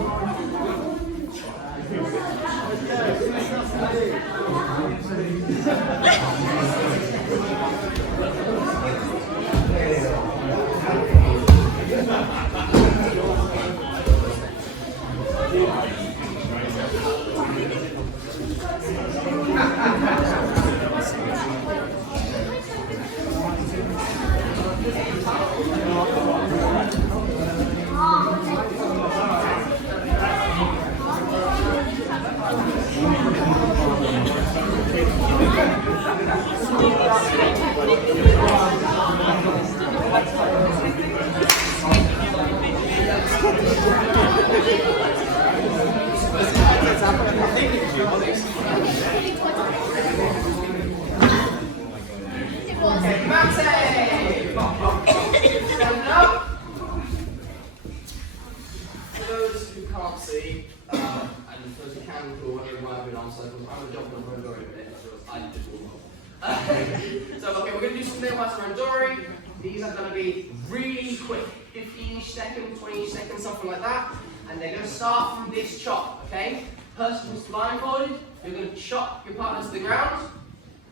So, okay, we're going to do some nail-biter Randori. These are going to be really quick, 15 seconds, 20 seconds, something like that. And they're going to start from this chop, okay? person who's blindfolded, you're going to chop your partner to the ground.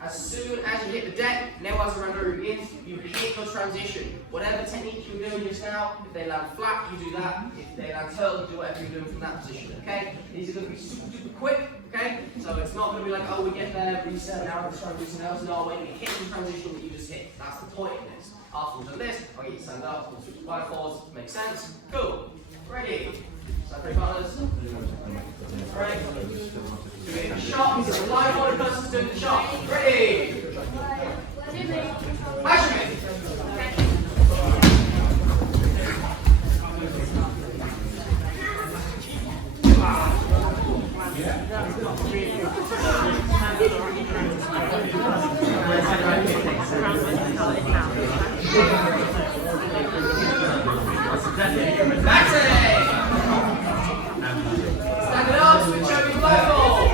As soon as you hit the deck, now as the Randori begins, you hit your transition. Whatever technique you're doing just now, if they land flat, you do that. If they land turtle, you do whatever you're doing from that position, okay? These are going to be super quick, okay? So it's not going to be like, oh, we get there, reset now, let's try and reset now. So no, when you hit the transition that you just hit, that's the point of this. After we've done this, I'll get you to stand up, we'll switch to blindfolds, makes sense? Cool. Ready? So three partners. Ready? Doing a shot, so the blindfolded person's doing the shot. Ready? Action! That's it! Stand it up, switch over your blindfolds.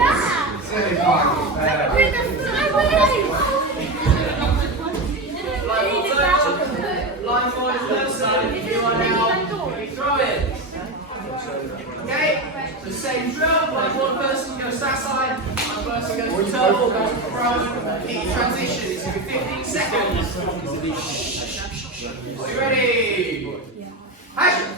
Blindfolded person, you are now throwing. Okay? The same drill, blindfolded person goes that side, one person goes to turtle, goes to prone, keep transition. It's going to be 15 seconds. Are you ready? Action!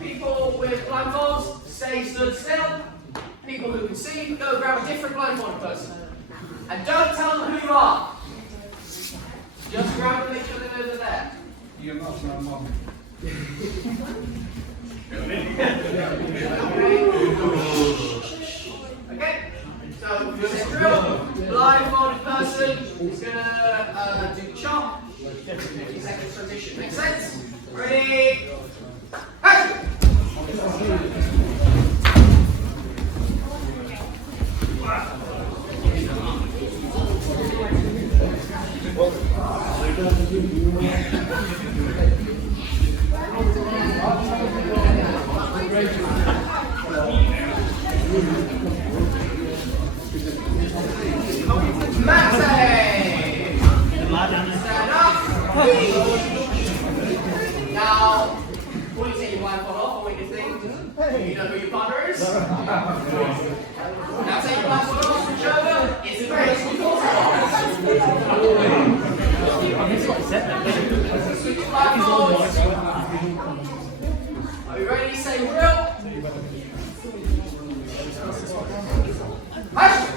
People with blindfolds, stay stood still. People who can see, go grab a different blindfolded person. And don't tell them who you are. Just grab them and make sure they know they're there. You're not my mom. Okay? So, for this drill, blindfolded person is going to do chop. 50 seconds transition. Make sense? Ready? Action! Stand up. Now, before you take your blindfold off, I want you to think, you know who your partner is? Now take your blindfold off, switch over. It's a very small switch blindfolds. Are you ready? Same drill. Action!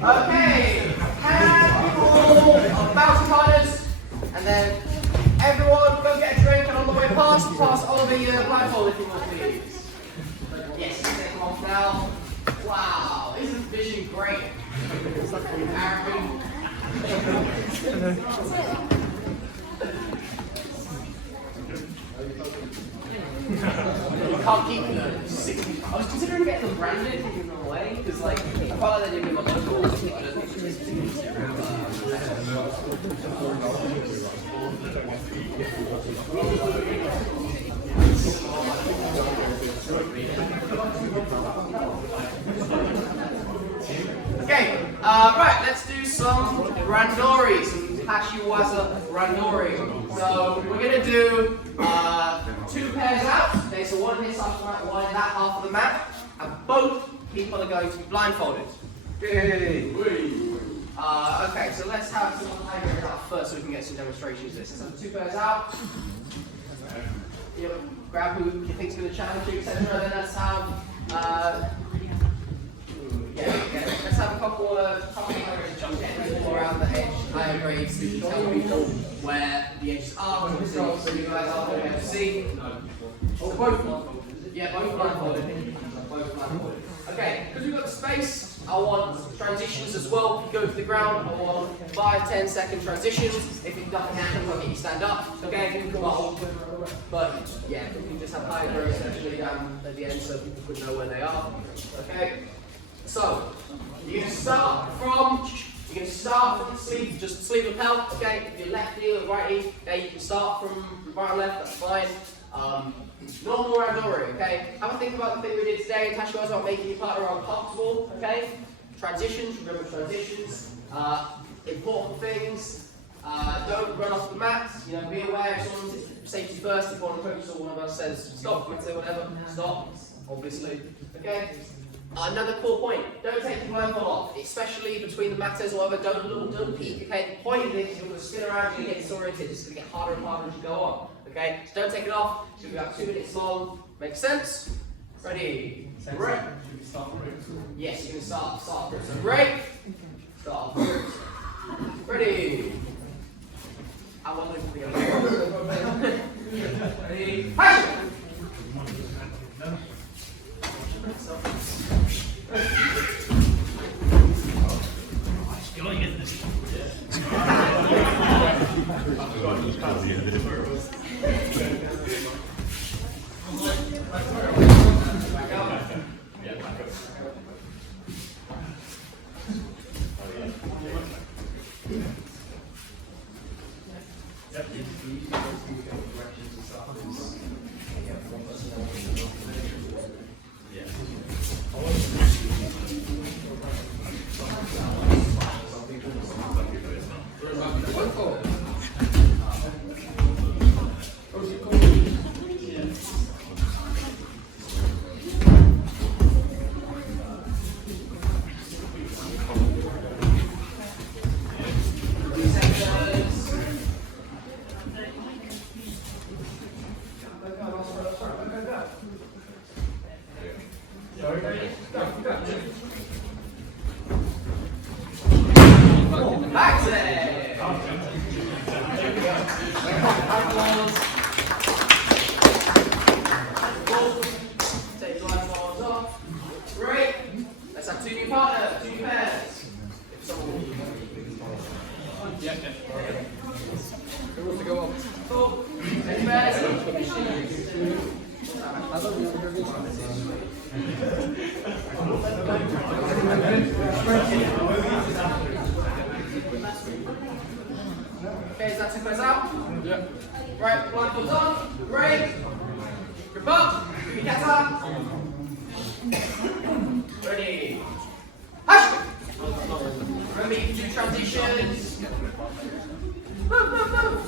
Okay, handful of bouncy partners, and then everyone go get a drink, and on the way past Oliver your blindfold if you want, please. Yes, take them off now. Wow, isn't vision great? Aaron. You can't keep them 60. I was considering getting them branded and giving them away, because like, I felt like they didn't give them a logo. Okay, right, let's do some Randori, some Hashiwaza Randori. So we're going to do 2 pairs out. Okay, so one in this half of the mat, one in that half of the mat, and both people are going to be blindfolded. Yay! Okay, so let's have some high grade out first so we can get some demonstrations of this. So 2 pairs out. Grab who you think is going to challenge you, etc. Then let's have let's have a couple of high grades jump all around the edge. Higher grades, you can tell people where the edges are, so you guys are going to see. Oh, both blindfolded. Yeah, both blindfolded. Both blindfolded. Okay, because we've got the space, I want transitions as well. If you go to the ground, I want 5-10 second transitions. If it doesn't happen, I'll get you stand up. Okay, you can come up. But yeah, we can just have higher grades actually at the end so people could know where they are. Okay, so you're going to start from the sleeve, just sleeve lapel. Okay, if you're lefty or righty, okay, you can start from right and left. That's fine. Normal Randori, okay? Have a think about the thing we did today. Hashiwaza about making your partner uncomfortable, okay? Transitions, remember transitions. Important things. Don't run off the mat. You know, be aware if someone's safety first. If one of the coaches or one of us says stop, let's say whatever, stop, obviously, okay? Another core point, don't take your blindfold off, especially between the matters or whatever, don't peek, okay? The point of this is you're going to spin around, you're going to get disoriented, it's going to get harder and harder as you go on, okay? So don't take it off, it's going to be about 2 minutes long, make sense? Ready? Break. Yes, you can start so break, start, ready? I want to be ready? Hey! Back there. Take blindfolds off. Great. Let's have 2 new partners, 2 new pairs. Who wants to go on? Cool. 2 pairs. Okay, is that 2 pairs out? Yeah. Right, blindfolds on. Great. Grip up. Kata. Ready. Hush. Remember, you can do transitions. Move, move, move.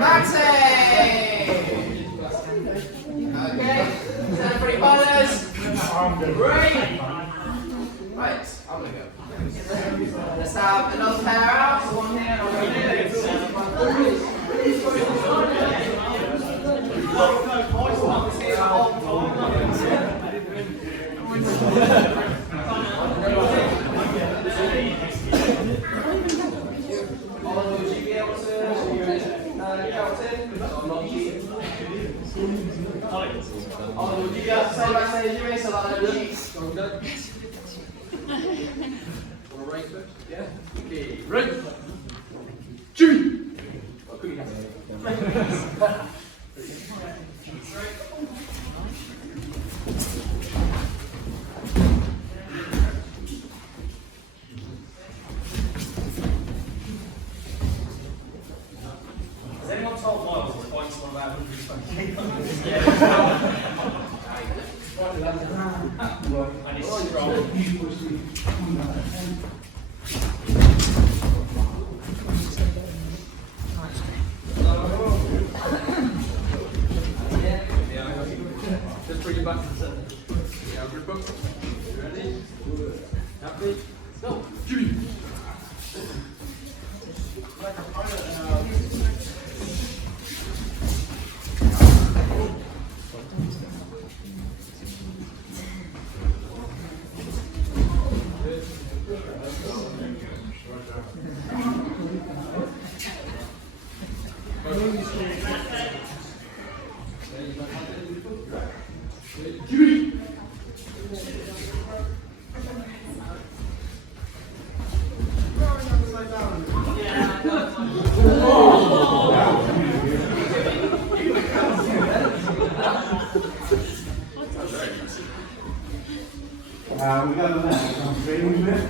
Maxi! Great. Right, I'm gonna go. Let's have another pair out. So one here, one here. Would you be able to count in? I'm not cheating. Would you be able to say back to Jimmy so that I don't cheat? Want to race it? Yeah? Okay, ready? Jimmy! Has anyone told Miles the points on about 120? And he's strong. Just bring it back to the center. Yeah, grip up. You ready? Happy? Go. Jimmy! Jimmy! We got a match. Training with.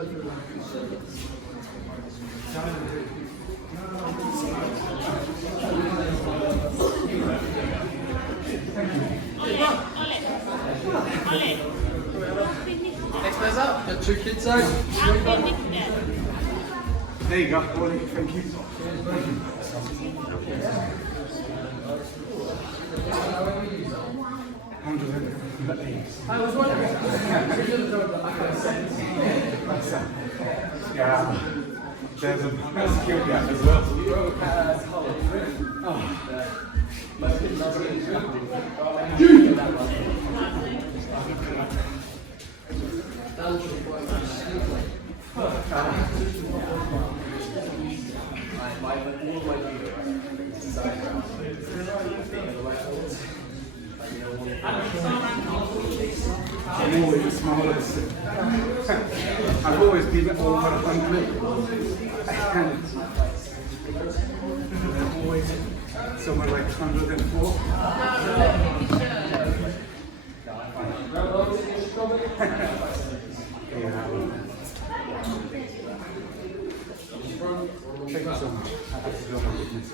Next place up. Got 2 kids out. There you go, Ollie. Thank you. I was wondering. Yeah. There's a skill gap as well. I'm always the smallest. I've always been over 100. And I'm always somewhere like 104. Thank you so much. I have to go on witness.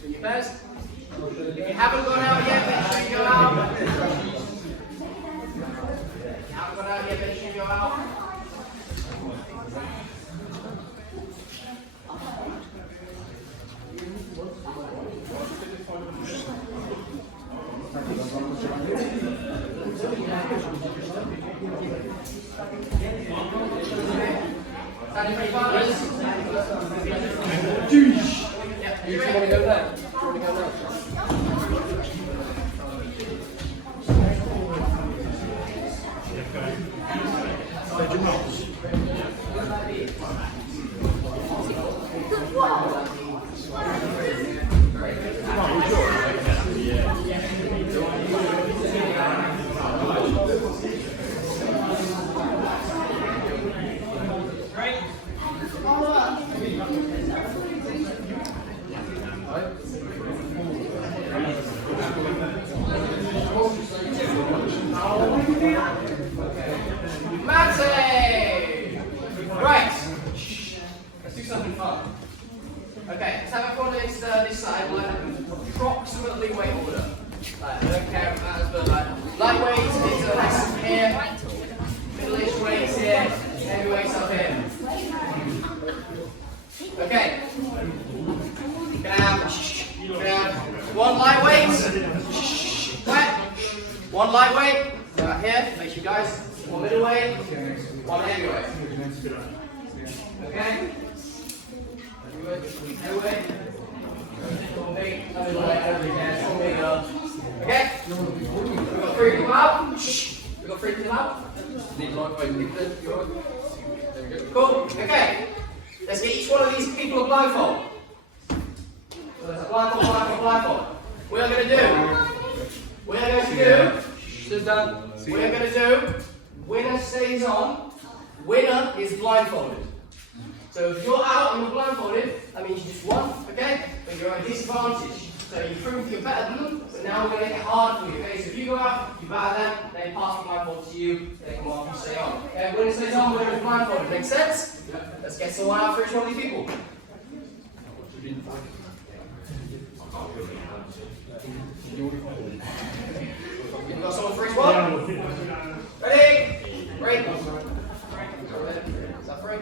Do your best. If you haven't gone out yet, make sure you go out. If you haven't gone out yet, make sure you go out. Standing pretty partners. Yep, you want to go there? Do you want to go there? Right. Let's do something fun. Okay, let's have everyone this side, like approximately weight order. Like, I don't care if it matters, but like lightweight is a lesson here, middle-aged weights here, heavyweights up here. Okay. Gonna have one lightweight, one lightweight, right here, make sure guys, one middleweight, one heavyweight. Okay? Heavyweight, one big, middleweight, one bigger. Okay? We've got 3 people out. We've got 3 people out. Cool, okay. Let's get each one of these people a blindfold. So there's a blindfold, blindfold, blindfold. We are going to do, winner stays on, winner is blindfolded. So if you're out and you're blindfolded, that means you just won, okay? But you're at a disadvantage. So you prove you're better than them, but now we're going to make it hard for you, okay? So if you go out, you batter them, they pass the blindfold to you, they come off, you stay on. Okay, winner stays on, winner is blindfolded. Make sense? Let's get someone out for each one of these people. You've got someone for each one? Ready? Break. Is that free?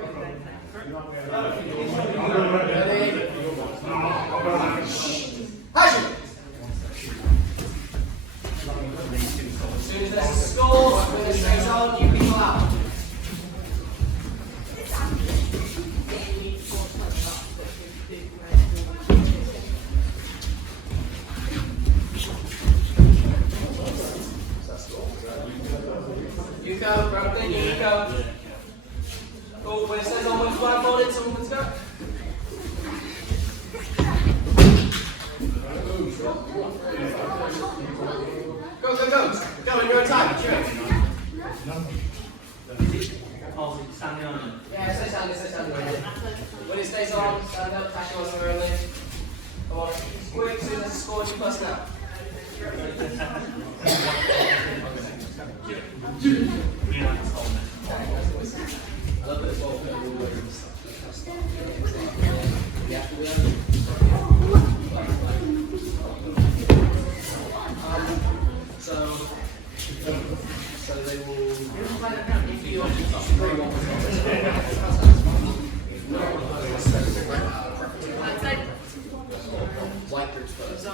Ready? Action! As soon as there's a score, when it stays on, you people out. Cool, when it says on one's blindfolded, someone can go. Go, go, go. Go in your own time, sure. Oh, standing on it. Yeah, stay standing. When it stays on, stand up, catch you on the early. Come on, quick, as soon as it's scored, you bust out. I love this ball. Yeah. So they will. If you white groups first.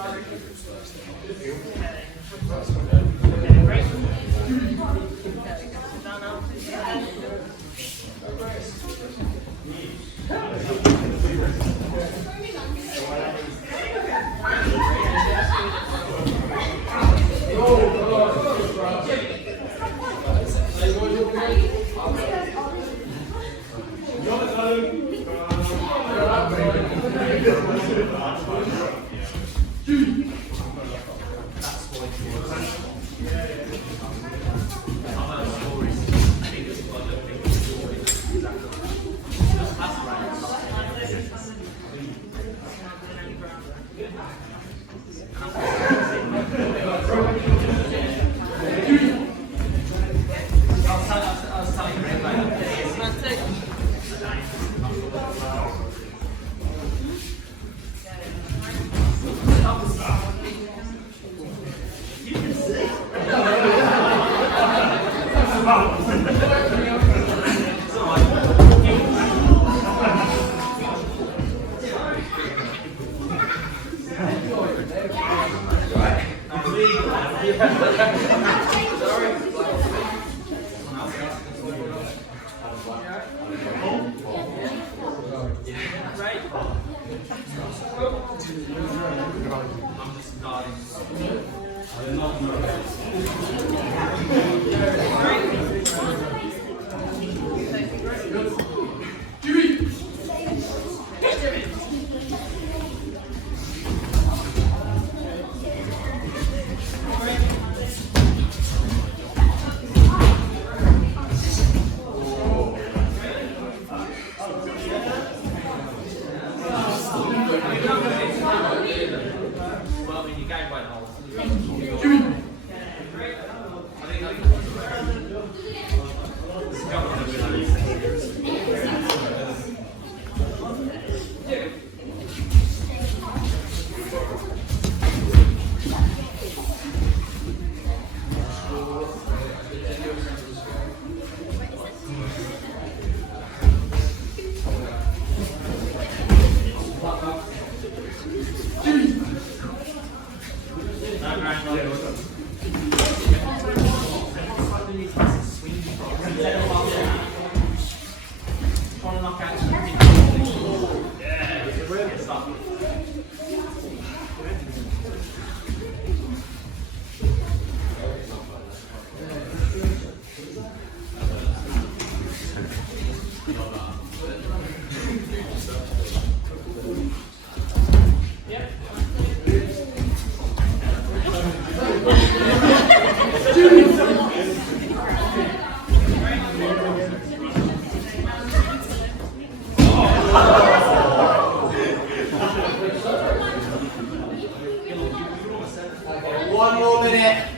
One more minute.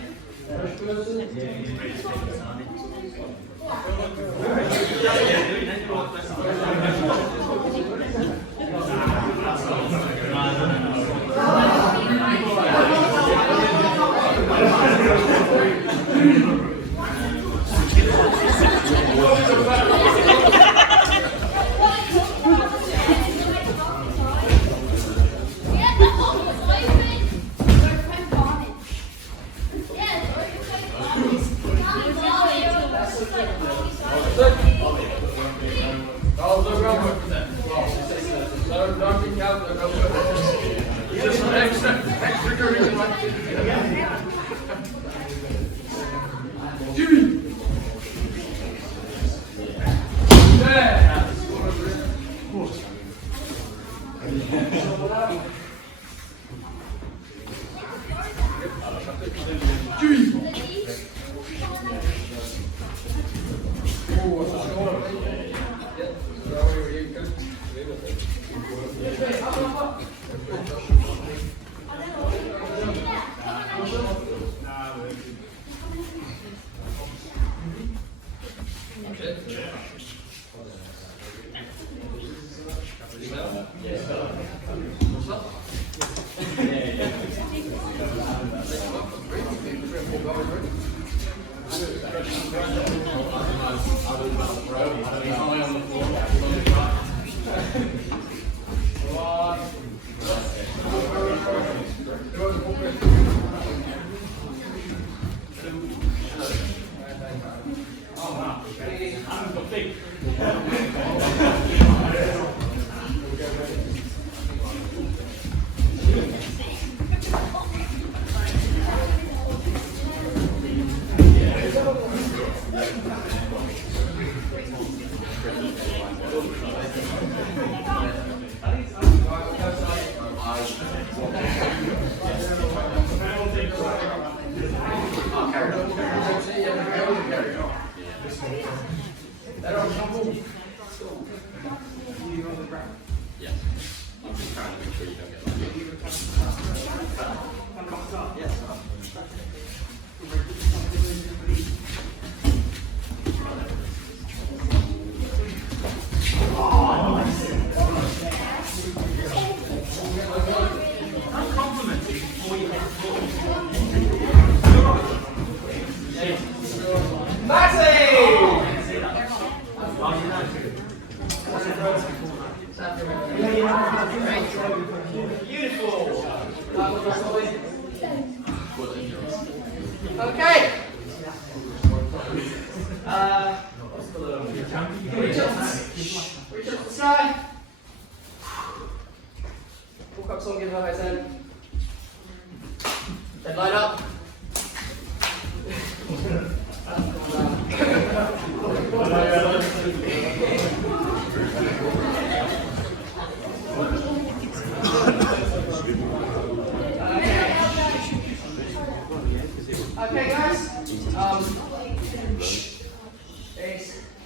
Yeah. Yes. I'm just trying to make sure you don't get Beautiful. Okay. Reach up to the sky. Walk up someone, give her a high hand. Then line up. Okay guys, it's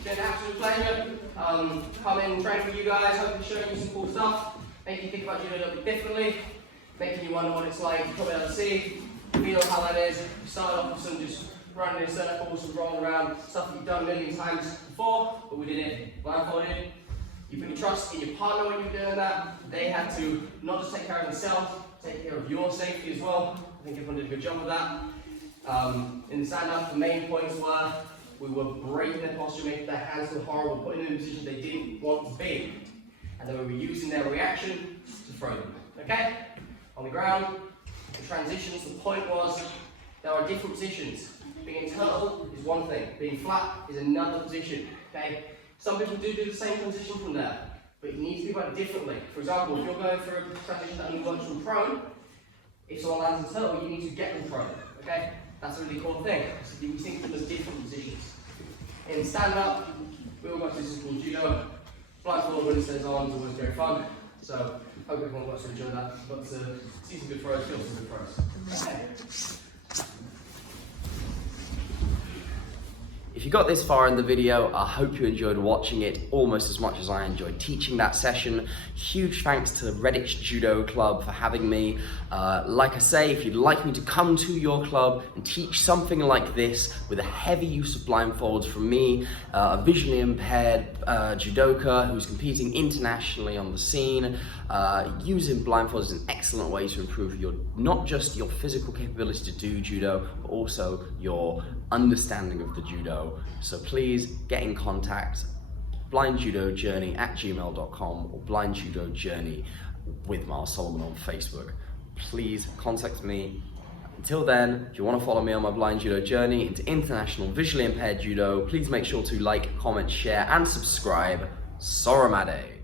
been an absolute pleasure coming and training with you guys, hopefully showing you some cool stuff, making you think about judo a little bit differently, making you wonder what it's like to come out and see, feel how that is. We started off with some just running in circles, some rolling around, stuff that you've done a million times before, but we did it blindfolded. You put your trust in your partner when you're doing that. They had to not just take care of themselves, take care of your safety as well. I think everyone did a good job of that. In the stand-up, the main points were we were breaking their posture, making their hands feel horrible, putting them in a position they didn't want to be. And then we were using their reaction to throw them. Okay? On the ground, the transitions, the point was there are different positions. Being in turtle is one thing, being flat is another position. Okay? Some people do the same transition from there, but you need to think about it differently. For example, if you're going through a transition that only works from prone, if someone lands in turtle, you need to get them prone. Okay? That's a really cool thing. So you think of them as different positions. In stand-up, we all got to do this called judo. Blindfolded when it says on is always very fun. So hope everyone got to enjoy that. Got to see some good throws, feel some good throws. Okay. If you got this far in the video, I hope you enjoyed watching it almost as much as I enjoyed teaching that session. Huge thanks to Redditch Judo Club for having me. Like I say, if you'd like me to come to your club and teach something like this with a heavy use of blindfolds from me, a visually impaired judoka who's competing internationally on the scene, using blindfolds is an excellent way to improve your not just your physical capability to do judo, but also your understanding of the judo. So please get in contact, blindjudojourney@gmail.com or blindjudojourney with Miles Solomon on Facebook. Please contact me. Until then, if you want to follow me on my blind judo journey into international visually impaired judo, please make sure to like, comment, share and subscribe. Soramade.